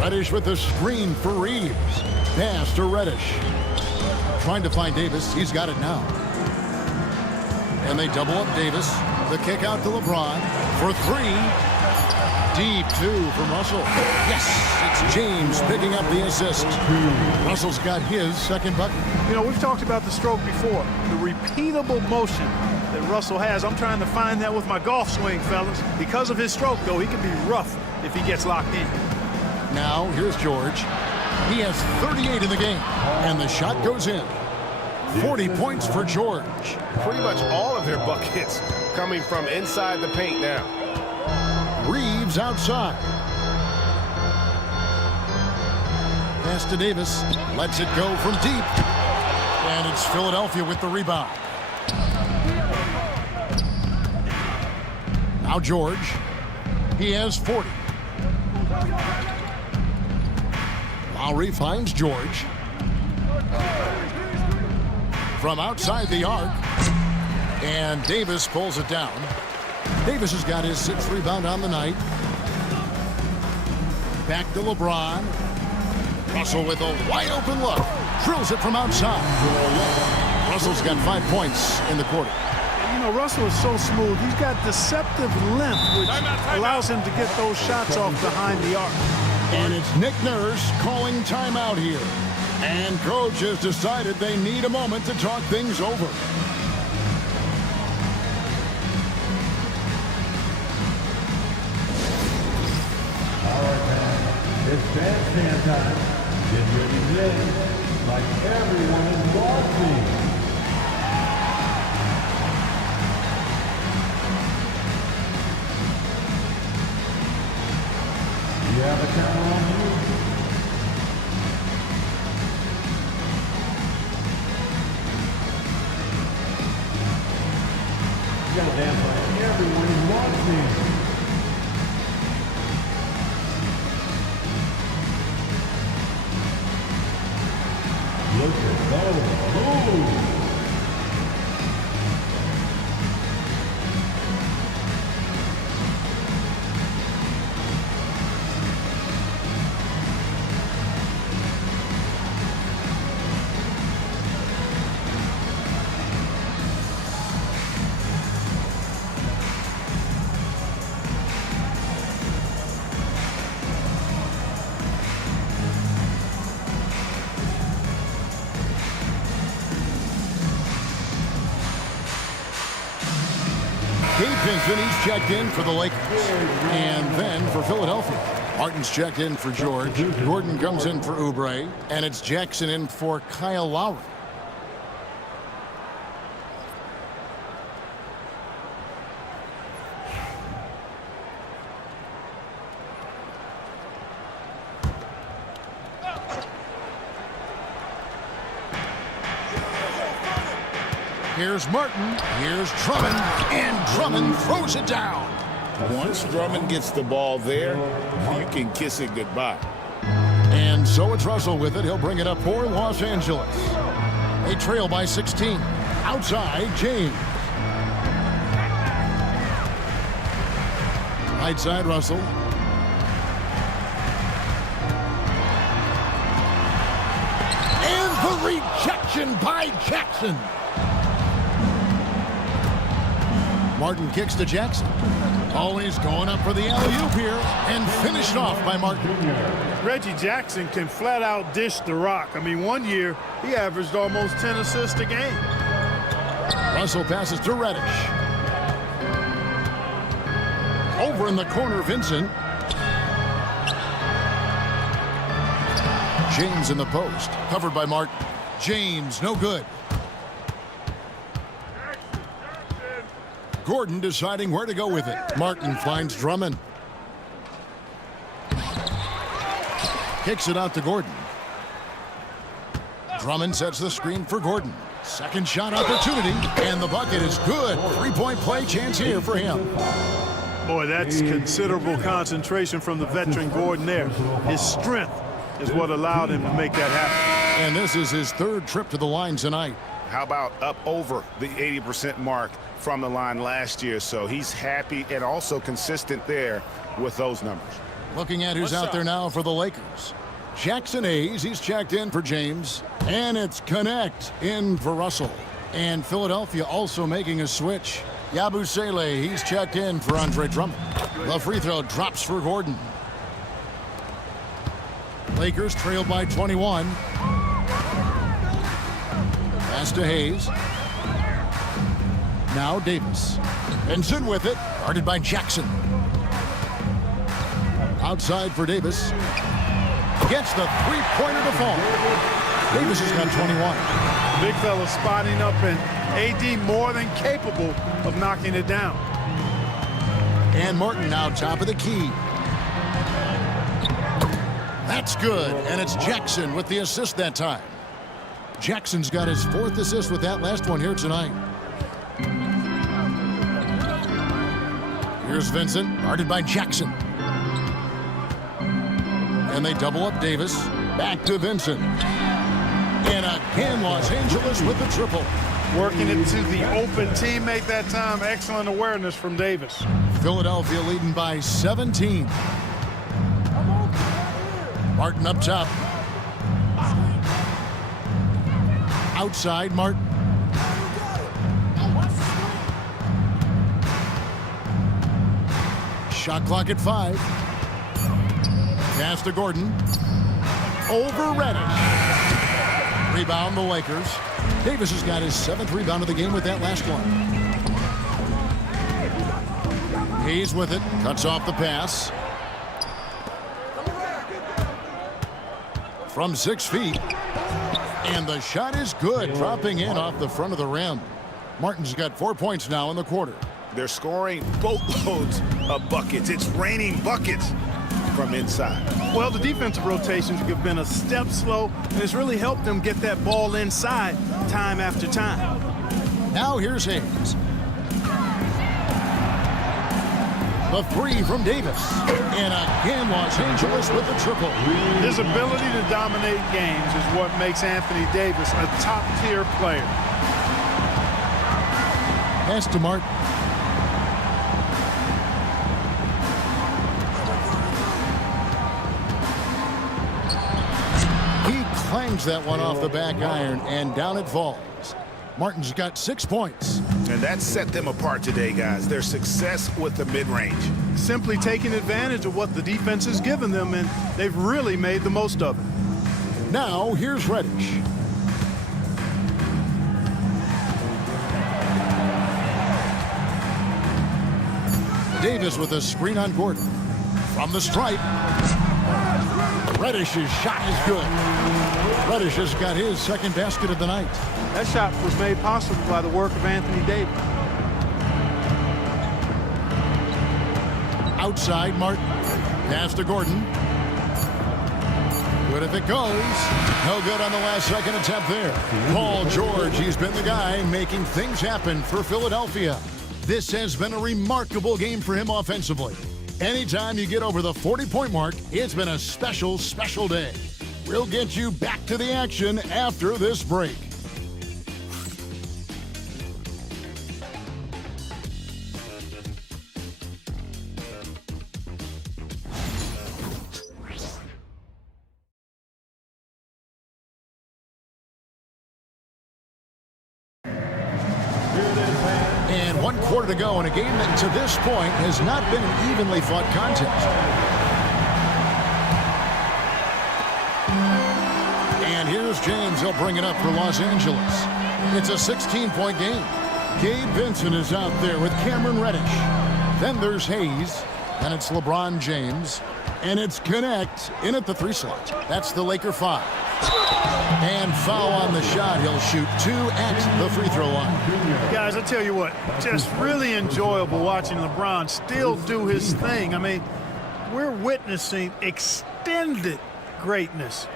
Reddish with the screen for Reeves. Pass to Reddish. Trying to find Davis. He's got it now. And they double up Davis. The kick out to LeBron for three. Deep two from Russell. Yes, it's James picking up the assist. Russell's got his second bucket. You know, we've talked about the stroke before. The repeatable motion that Russell has. I'm trying to find that with my golf swing, fellas. Because of his stroke, though, he can be rough if he gets locked in. Now, here's George. He has 38 in the game, and the shot goes in. 40 points for George. Pretty much all of their buckets coming from inside the paint now. Reeves outside. Pass to Davis. Lets it go from deep. And it's Philadelphia with the rebound. Now George. He has 40. Lowry finds George. From outside the arc. And Davis pulls it down. Davis has got his 6th rebound on the night. Back to LeBron. Russell with a wide open look. Drills it from outside. Russell's got 5 points in the quarter. You know, Russell is so smooth. He's got deceptive length, which allows him to get those shots off behind the arc. And it's Nick Nurse calling timeout here. And coach has decided they need a moment to talk things over. It's bandstand time. Get ready to dance like everyone is watching. You have a camera on you. You gotta dance like everyone is watching. Look at those moves. He's checked in for the Lakers. And then for Philadelphia. Martin's checked in for George. Gordon comes in for Oubre. And it's Jackson in for Kyle Lowry. Here's Martin. Here's Drummond. And Drummond throws it down. Once Drummond gets the ball there, you can kiss it goodbye. And so it's Russell with it. He'll bring it up for Los Angeles. They trail by 16. Outside, James. Right side, Russell. And the rejection by Jackson. Martin kicks to Jackson. Always going up for the alley-oop here and finished off by Martin. Reggie Jackson can flat out dish the rock. I mean, one year he averaged almost 10 assists a game. Russell passes to Reddish. Over in the corner, Vincent. James in the post, covered by Martin. James, no good. Gordon deciding where to go with it. Martin finds Drummond. Kicks it out to Gordon. Drummond sets the screen for Gordon. Second shot opportunity, and the bucket is good. 3-point play chance here for him. Boy, that's considerable concentration from the veteran Gordon there. His strength is what allowed him to make that happen. And this is his 3rd trip to the line tonight. How about up over the 80% mark from the line last year? So he's happy and also consistent there with those numbers. Looking at who's out there now for the Lakers. Jackson Hayes, he's checked in for James. And it's Connect in for Russell. And Philadelphia also making a switch. Yabusele, he's checked in for Andre Drummond. The free throw drops for Gordon. Lakers trail by 21. Pass to Hayes. Now Davis. Benson with it. Guarded by Jackson. Outside for Davis. Gets the three-pointer to fall. Davis has got 21. Big fella spotting up, and AD more than capable of knocking it down. And Martin now top of the key. That's good, and it's Jackson with the assist that time. Jackson's got his 4th assist with that last one here tonight. Here's Vincent, guarded by Jackson. And they double up Davis. Back to Vincent. And again, Los Angeles with the triple. Working it to the open teammate that time. Excellent awareness from Davis. Philadelphia leading by 17. Martin up top. Outside, Martin. Shot clock at 5. Pass to Gordon. Over Reddish. Rebound the Lakers. Davis has got his 7th rebound of the game with that last one. Hayes with it. Cuts off the pass. From 6 feet. And the shot is good. Dropping in off the front of the rim. Martin's got 4 points now in the quarter. They're scoring boatloads of buckets. It's raining buckets from inside. Well, the defensive rotations have been a step slow, and it's really helped them get that ball inside time after time. Now here's Hayes. The 3 from Davis. And again, Los Angeles with the triple. His ability to dominate games is what makes Anthony Davis a top-tier player. Pass to Martin. Clangs that one off the back iron, and down it falls. Martin's got 6 points. And that set them apart today, guys. Their success with the mid-range. Simply taking advantage of what the defense has given them, and they've really made the most of it. Now, here's Reddish. Davis with a screen on Gordon. From the stripe. Reddish's shot is good. Reddish has got his 2nd basket of the night. That shot was made possible by the work of Anthony Davis. Outside, Martin. Pass to Gordon. Good if it goes. No good on the last second attempt there. Paul George, he's been the guy making things happen for Philadelphia. This has been a remarkable game for him offensively. Anytime you get over the 40-point mark, it's been a special, special day. We'll get you back to the action after this break. And 1 quarter to go in a game that to this point has not been an evenly fought contest. And here's James. He'll bring it up for Los Angeles. It's a 16-point game. Gabe Vincent is out there with Cameron Reddish. Then there's Hayes. Then it's LeBron James. And it's Connect in at the 3 slot. That's the Laker 5. And foul on the shot. He'll shoot 2 at the free throw line. Guys, I tell you what, just really enjoyable watching LeBron still do his thing. I mean, we're witnessing extended greatness.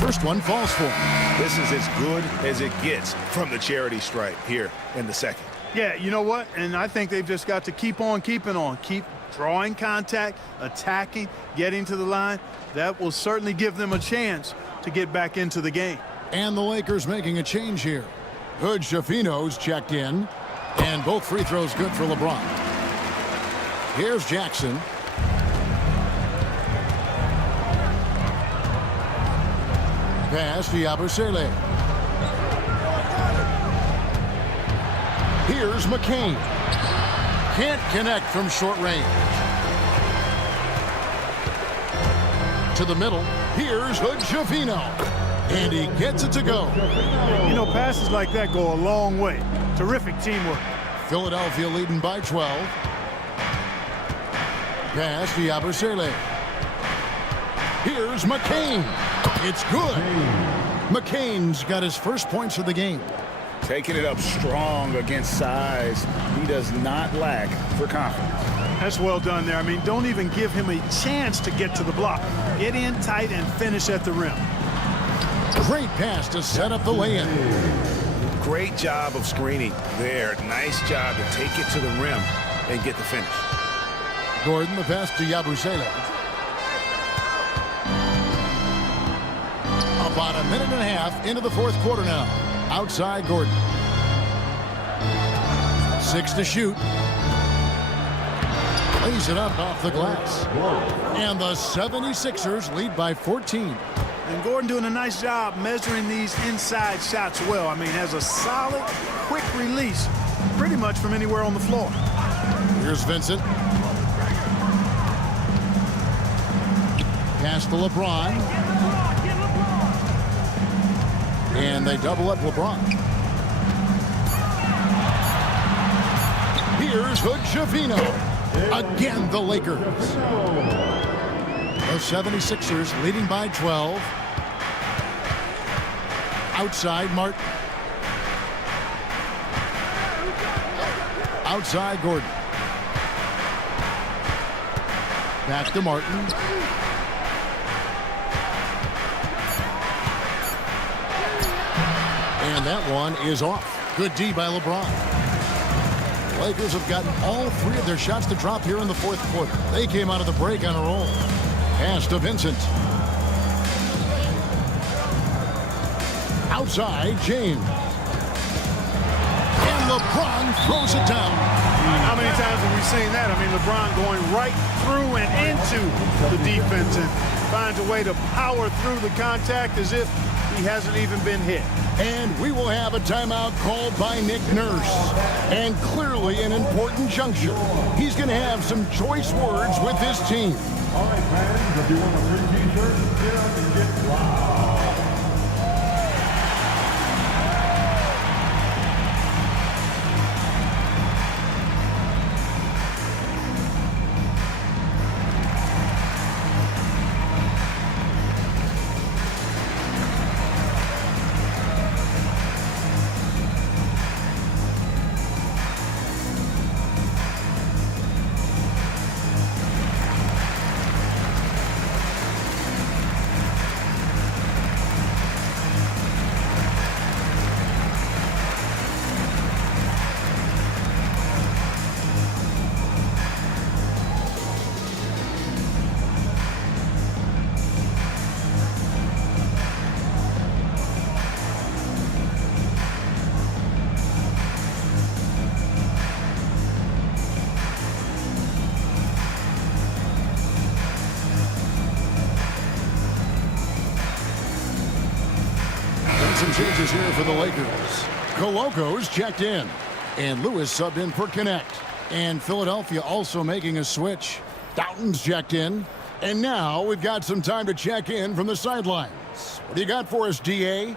First one falls for him. This is as good as it gets from the charity stripe here in the second. Yeah, you know what? And I think they've just got to keep on keeping on. Keep drawing contact, attacking, getting to the line. That will certainly give them a chance to get back into the game. And the Lakers making a change here. Hood Schifino's checked in. And both free throws good for LeBron. Here's Jackson. Pass to Yabusele. Here's McCain. Can't connect from short range. To the middle. Here's Hood Schifino. And he gets it to go. You know, passes like that go a long way. Terrific teamwork. Philadelphia leading by 12. Pass to Yabusele. Here's McCain. It's good. McCain's got his first points of the game. Taking it up strong against size. He does not lack for confidence. That's well done there. I mean, don't even give him a chance to get to the block. Get in tight and finish at the rim. Great pass to set up the lay-in. Great job of screening there. Nice job to take it to the rim and get the finish. Gordon, the pass to Yabusele. About a minute and a half into the fourth quarter now. Outside Gordon. 6 to shoot. Lays it up off the glass. And the 76ers lead by 14. And Gordon doing a nice job measuring these inside shots well. I mean, has a solid, quick release pretty much from anywhere on the floor. Here's Vincent. Pass to LeBron. And they double up LeBron. Here's Hood Schifino. Again, the Lakers. The 76ers leading by 12. Outside Martin. Outside Gordon. Back to Martin. And that one is off. Good D by LeBron. Lakers have gotten all 3 of their shots to drop here in the fourth quarter. They came out of the break on a roll. Pass to Vincent. Outside, James. And LeBron throws it down. How many times have we seen that? I mean, LeBron going right through and into the defense and finds a way to power through the contact as if he hasn't even been hit. And we will have a timeout called by Nick Nurse. And clearly an important juncture. He's going to have some choice words with his team. All right, fans, if you want a free t-shirt, get up and get loud. Some changes here for the Lakers. Coloco's checked in. And Lewis subbed in for Connect. And Philadelphia also making a switch. Doughton's checked in. And now we've got some time to check in from the sidelines. What do you got for us, DA?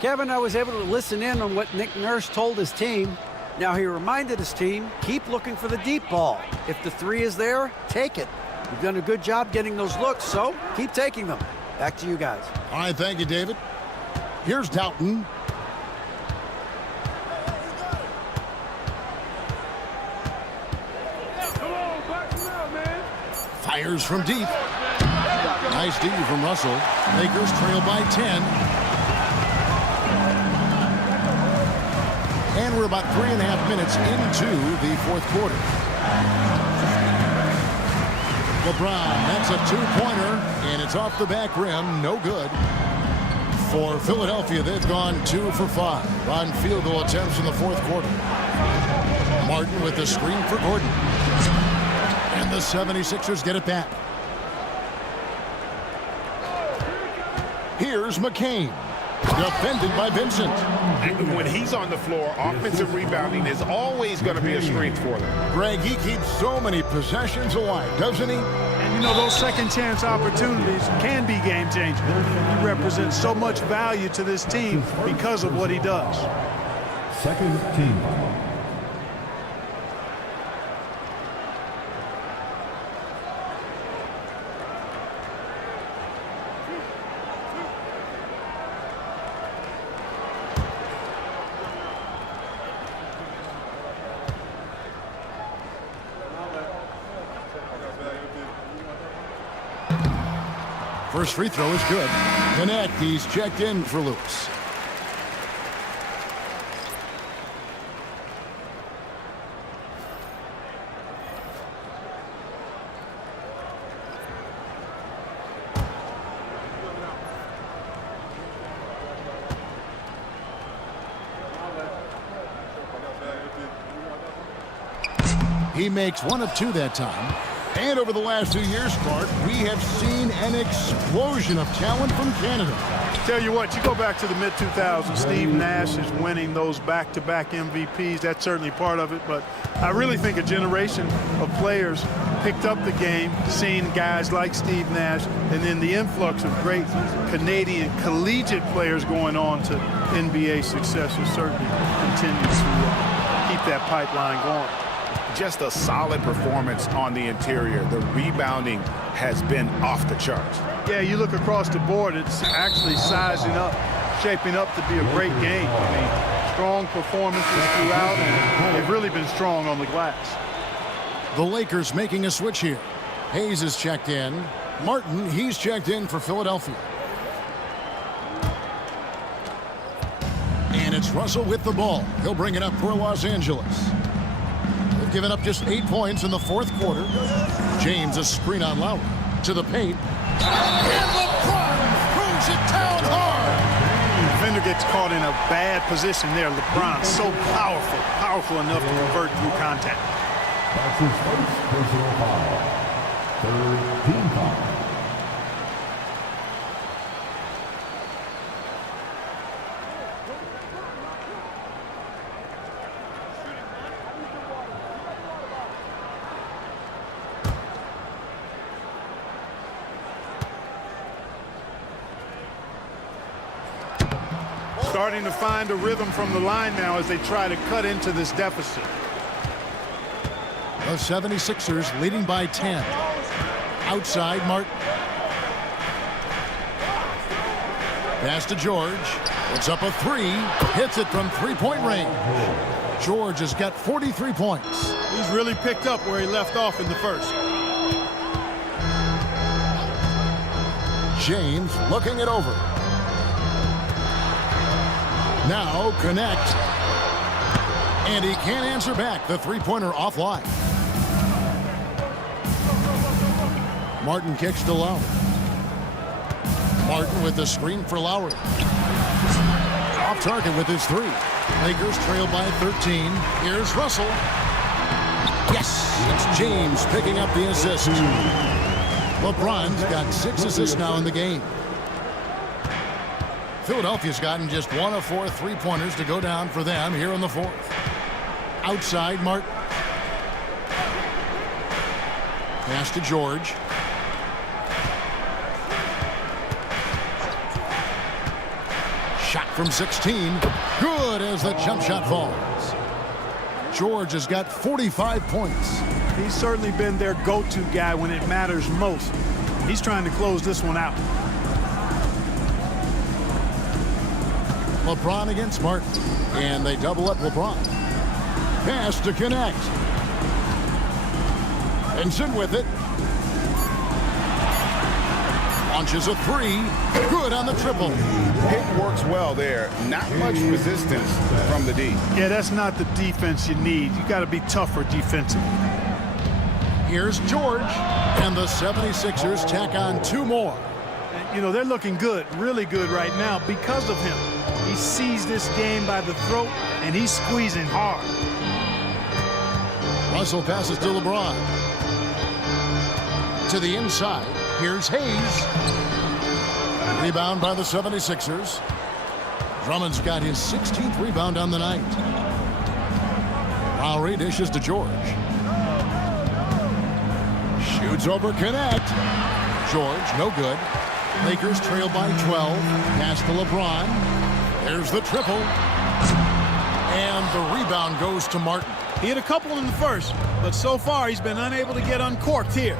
Kevin, I was able to listen in on what Nick Nurse told his team. Now he reminded his team, keep looking for the deep ball. If the 3 is there, take it. You've done a good job getting those looks, so keep taking them. Back to you guys. All right, thank you, David. Here's Doughton. Fires from deep. Nice D from Russell. Lakers trail by 10. And we're about 3.5 minutes into the fourth quarter. LeBron, that's a 2-pointer, and it's off the back rim. No good. For Philadelphia, they've gone 2 for 5 on field goal attempts in the fourth quarter. Martin with the screen for Gordon. And the 76ers get it back. Here's McCain. Defended by Vincent. When he's on the floor, offensive rebounding is always going to be a strength for them. Greg, he keeps so many possessions alive, doesn't he? And you know, those second chance opportunities can be game changers. He represents so much value to this team because of what he does. Second team foul. First free throw is good. Connect, he's checked in for Lewis. He makes 1 of 2 that time. And over the last 2 years, Clark, we have seen an explosion of talent from Canada. Tell you what, you go back to the mid-2000s, Steve Nash is winning those back-to-back MVPs. That's certainly part of it, but I really think a generation of players picked up the game, seeing guys like Steve Nash, and then the influx of great Canadian collegiate players going on to NBA success will certainly continue to keep that pipeline going. Just a solid performance on the interior. The rebounding has been off the charts. Yeah, you look across the board, it's actually sizing up, shaping up to be a great game. I mean, strong performances throughout, and they've really been strong on the glass. The Lakers making a switch here. Hayes is checked in. Martin, he's checked in for Philadelphia. And it's Russell with the ball. He'll bring it up for Los Angeles. They've given up just 8 points in the fourth quarter. James a screen on Lowry to the paint. And LeBron throws it down hard. Defender gets caught in a bad position there. LeBron so powerful enough to convert through contact. That's his first personal foul. Third team foul. Starting to find a rhythm from the line now as they try to cut into this deficit. The 76ers leading by 10. Outside, Martin. Pass to George. It's up a 3. Hits it from three-point range. George has got 43 points. He's really picked up where he left off in the first. James looking it over. Now connect. And he can't answer back. The three-pointer offline. Martin kicks to Lowry. Martin with the screen for Lowry. Off target with his 3. Lakers trail by 13. Here's Russell. Yes, it's James picking up the assist. LeBron's got 6 assists now in the game. Philadelphia's gotten just 1 of 4 three-pointers to go down for them here in the fourth. Outside, Martin. Pass to George. Shot from 16. Good as the jump shot falls. George has got 45 points. He's certainly been their go-to guy when it matters most. He's trying to close this one out. LeBron against Martin. And they double up LeBron. Pass to connect. Vincent with it. Launches a 3. Good on the triple. It works well there. Not much resistance from the D. Yeah, that's not the defense you need. You got to be tougher defensively. Here's George. And the 76ers tack on 2 more. And, you know, they're looking good, really good right now because of him. He sees this game by the throat, and he's squeezing hard. Russell passes to LeBron. To the inside. Here's Hayes. Rebound by the 76ers. Drummond's got his 16th rebound on the night. Lowry dishes to George. Shoots over Connect. George, no good. Lakers trail by 12. Pass to LeBron. There's the triple. And the rebound goes to Martin. He hit a couple in the first, but so far he's been unable to get uncorked here.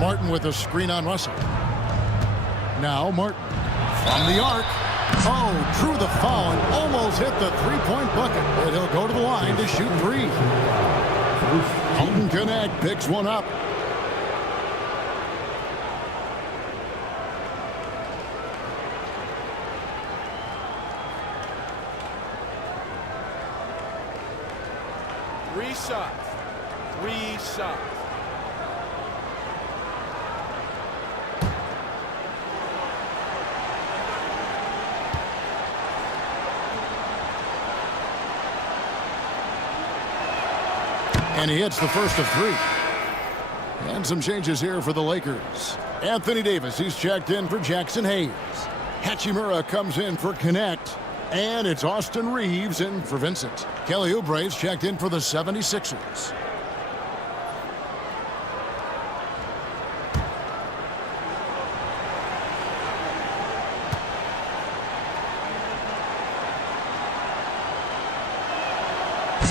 Martin with a screen on Russell. Now Martin from the arc. Oh, drew the foul and almost hit the three-point bucket. But he'll go to the line to shoot three. Colton Connect picks one up. Three shots. And he hits the first of three. And some changes here for the Lakers. Anthony Davis, he's checked in for Jackson Hayes. Hachimura comes in for Connect. And it's Austin Reeves in for Vincent. Kelly Oubre's checked in for the 76ers.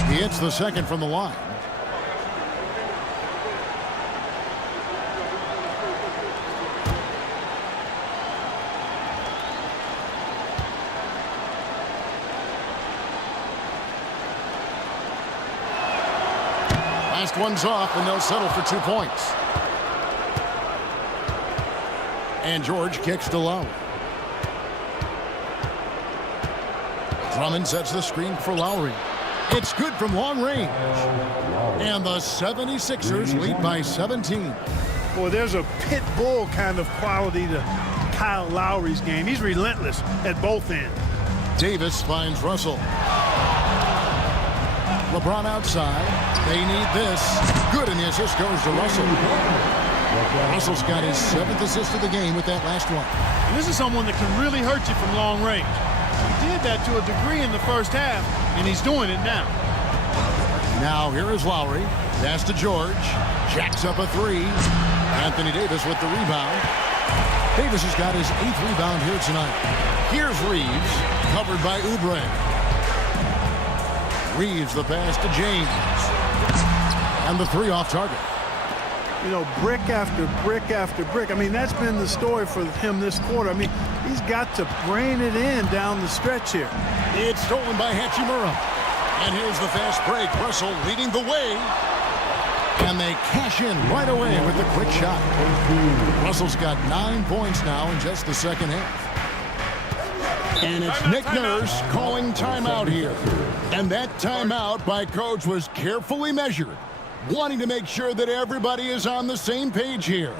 He hits the second from the line. Last one's off, and they'll settle for 2 points. And George kicks to Lowry. Drummond sets the screen for Lowry. It's good from long range. And the 76ers lead by 17. Boy, there's a pit bull kind of quality to Kyle Lowry's game. He's relentless at both ends. Davis finds Russell. LeBron outside. They need this. Good, and the assist goes to Russell. Russell's got his 7th assist of the game with that last one. And this is someone that can really hurt you from long range. He did that to a degree in the first half, and he's doing it now. Now here is Lowry. Pass to George. Jacks up a three. Anthony Davis with the rebound. Davis has got his 8th rebound here tonight. Here's Reeves, covered by Oubre. Reeves the pass to James. And the three off target. You know, brick after brick after brick. I mean, that's been the story for him this quarter. I mean, he's got to rein it in down the stretch here. It's stolen by Hachimura. And here's the fast break. Russell leading the way. And they cash in right away with the quick shot. Russell's got 9 points now in just the second half. And it's Nick Nurse calling timeout here. And that timeout by coach was carefully measured, wanting to make sure that everybody is on the same page here.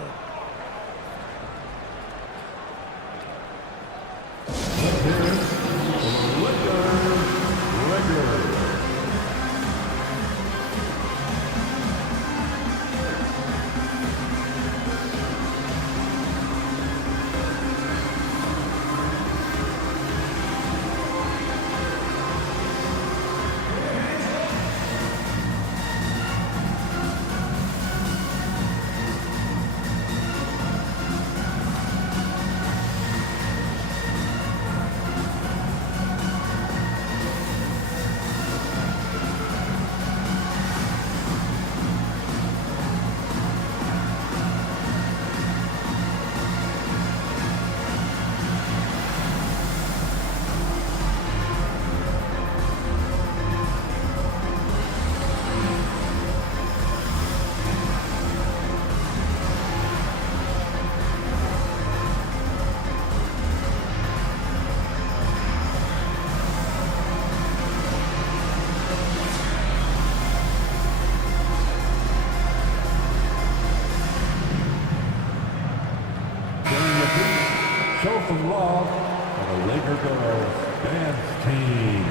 some love for the Laker girls dance team.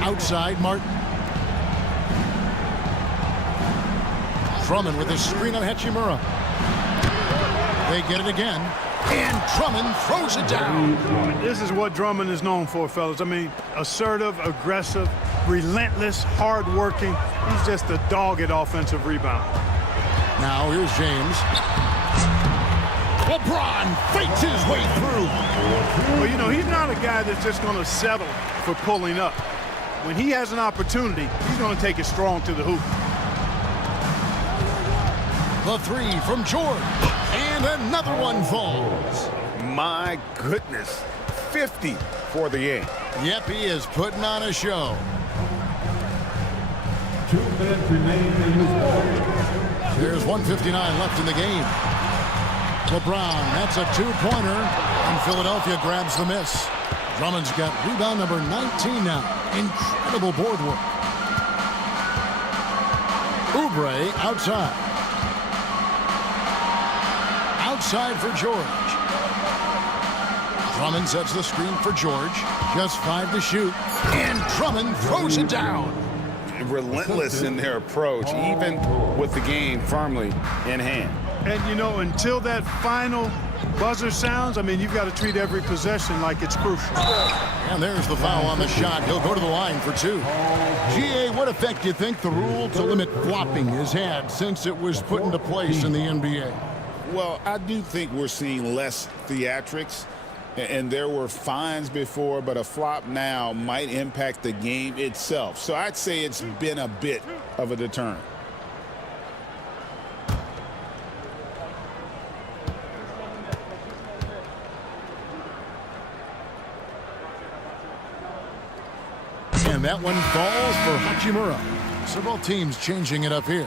Outside, Martin. Drummond with his screen on Hachimura. They get it again. And Drummond throws it down. This is what Drummond is known for, fellas. I mean, assertive, aggressive, relentless, hard-working. He's just a dogged offensive rebound. Now here's James. LeBron fakes his way through. Well, you know, he's not a guy that's just going to settle for pulling up. When he has an opportunity, he's going to take it strong to the hoop. The three from George. And another one falls. My goodness. 50 for the game. Yep, he is putting on a show. 2 minutes remaining in this quarter. There's 1:59 left in the game. LeBron, that's a two-pointer, and Philadelphia grabs the miss. Drummond's got rebound number 19 now. Incredible board work. Oubre outside. Outside for George. Drummond sets the screen for George. Just 5 to shoot. And Drummond throws it down. Relentless in their approach, even with the game firmly in hand. And, you know, until that final buzzer sounds, I mean, you've got to treat every possession like it's crucial. And there's the foul on the shot. He'll go to the line for 2. GA, what effect do you think the rule to limit flopping has had since it was put into place in the NBA? Well, I do think we're seeing less theatrics, and there were fines before, but a flop now might impact the game itself. So I'd say it's been a bit of a deterrent. And that one falls for Hachimura. Several teams changing it up here.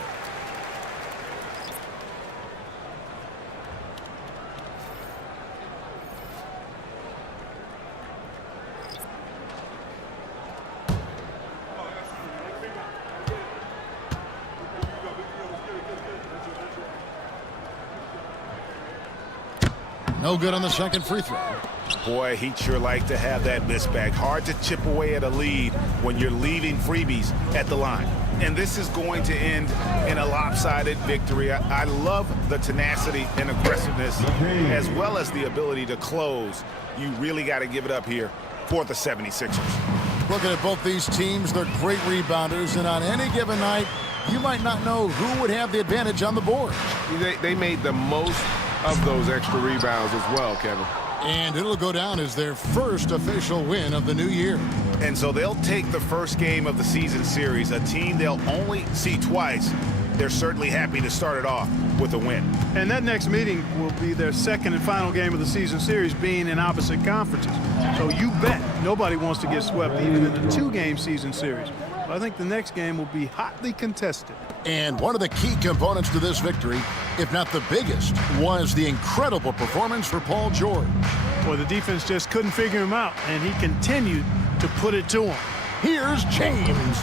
No good on the second free throw. Boy, he'd sure like to have that miss back. Hard to chip away at a lead when you're leaving freebies at the line. And this is going to end in a lopsided victory. I love the tenacity and aggressiveness as well as the ability to close. You really got to give it up here for the 76ers. Looking at both these teams, they're great rebounders, and on any given night, you might not know who would have the advantage on the board. They made the most of those extra rebounds as well, Kevin. And it'll go down as their first official win of the new year. And so they'll take the first game of the season series, a team they'll only see twice. They're certainly happy to start it off with a win. And that next meeting will be their second and final game of the season series, being in opposite conferences. So you bet nobody wants to get swept even in the 2-game season series. But I think the next game will be hotly contested. And one of the key components to this victory, if not the biggest, was the incredible performance for Paul George. Well, the defense just couldn't figure him out, and he continued to put it to him. Here's James.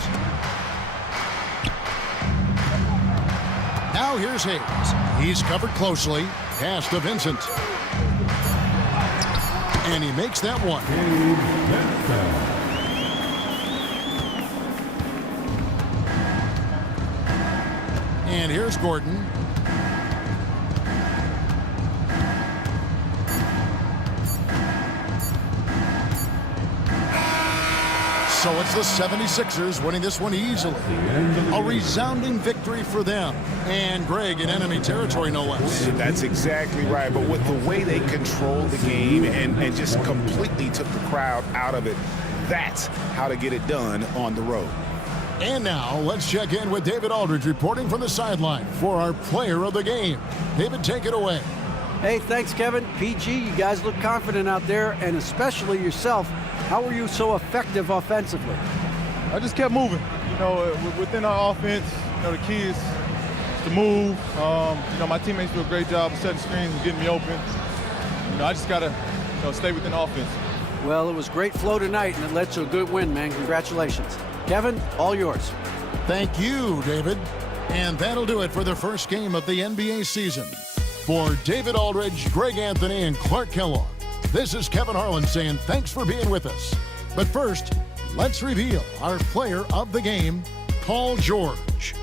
Now here's Hayes. He's covered closely. Pass to Vincent. And he makes that one. And here's Gordon. So it's the 76ers winning this one easily. A resounding victory for them. And Greg in enemy territory, no less. That's exactly right. But with the way they controlled the game and just completely took the crowd out of it, that's how to get it done on the road. And now let's check in with David Aldridge reporting from the sideline for our player of the game. David, take it away. Hey, thanks, Kevin. PG, you guys look confident out there, and especially yourself. How were you so effective offensively? I just kept moving. You know, within our offense, you know, the key is to to move. You know, my teammates do a great job of setting screens and getting me open. You know, I just got to, you know, stay within offense. Well, it was great flow tonight, and it led to a good win, man. Congratulations. Kevin, all yours. Thank you, David. And that'll do it for the first game of the NBA season. For David Aldridge, Greg Anthony, and Clark Kellogg, this is Kevin Harlan saying thanks for being with us. But first, let's reveal our player of the game, Paul George.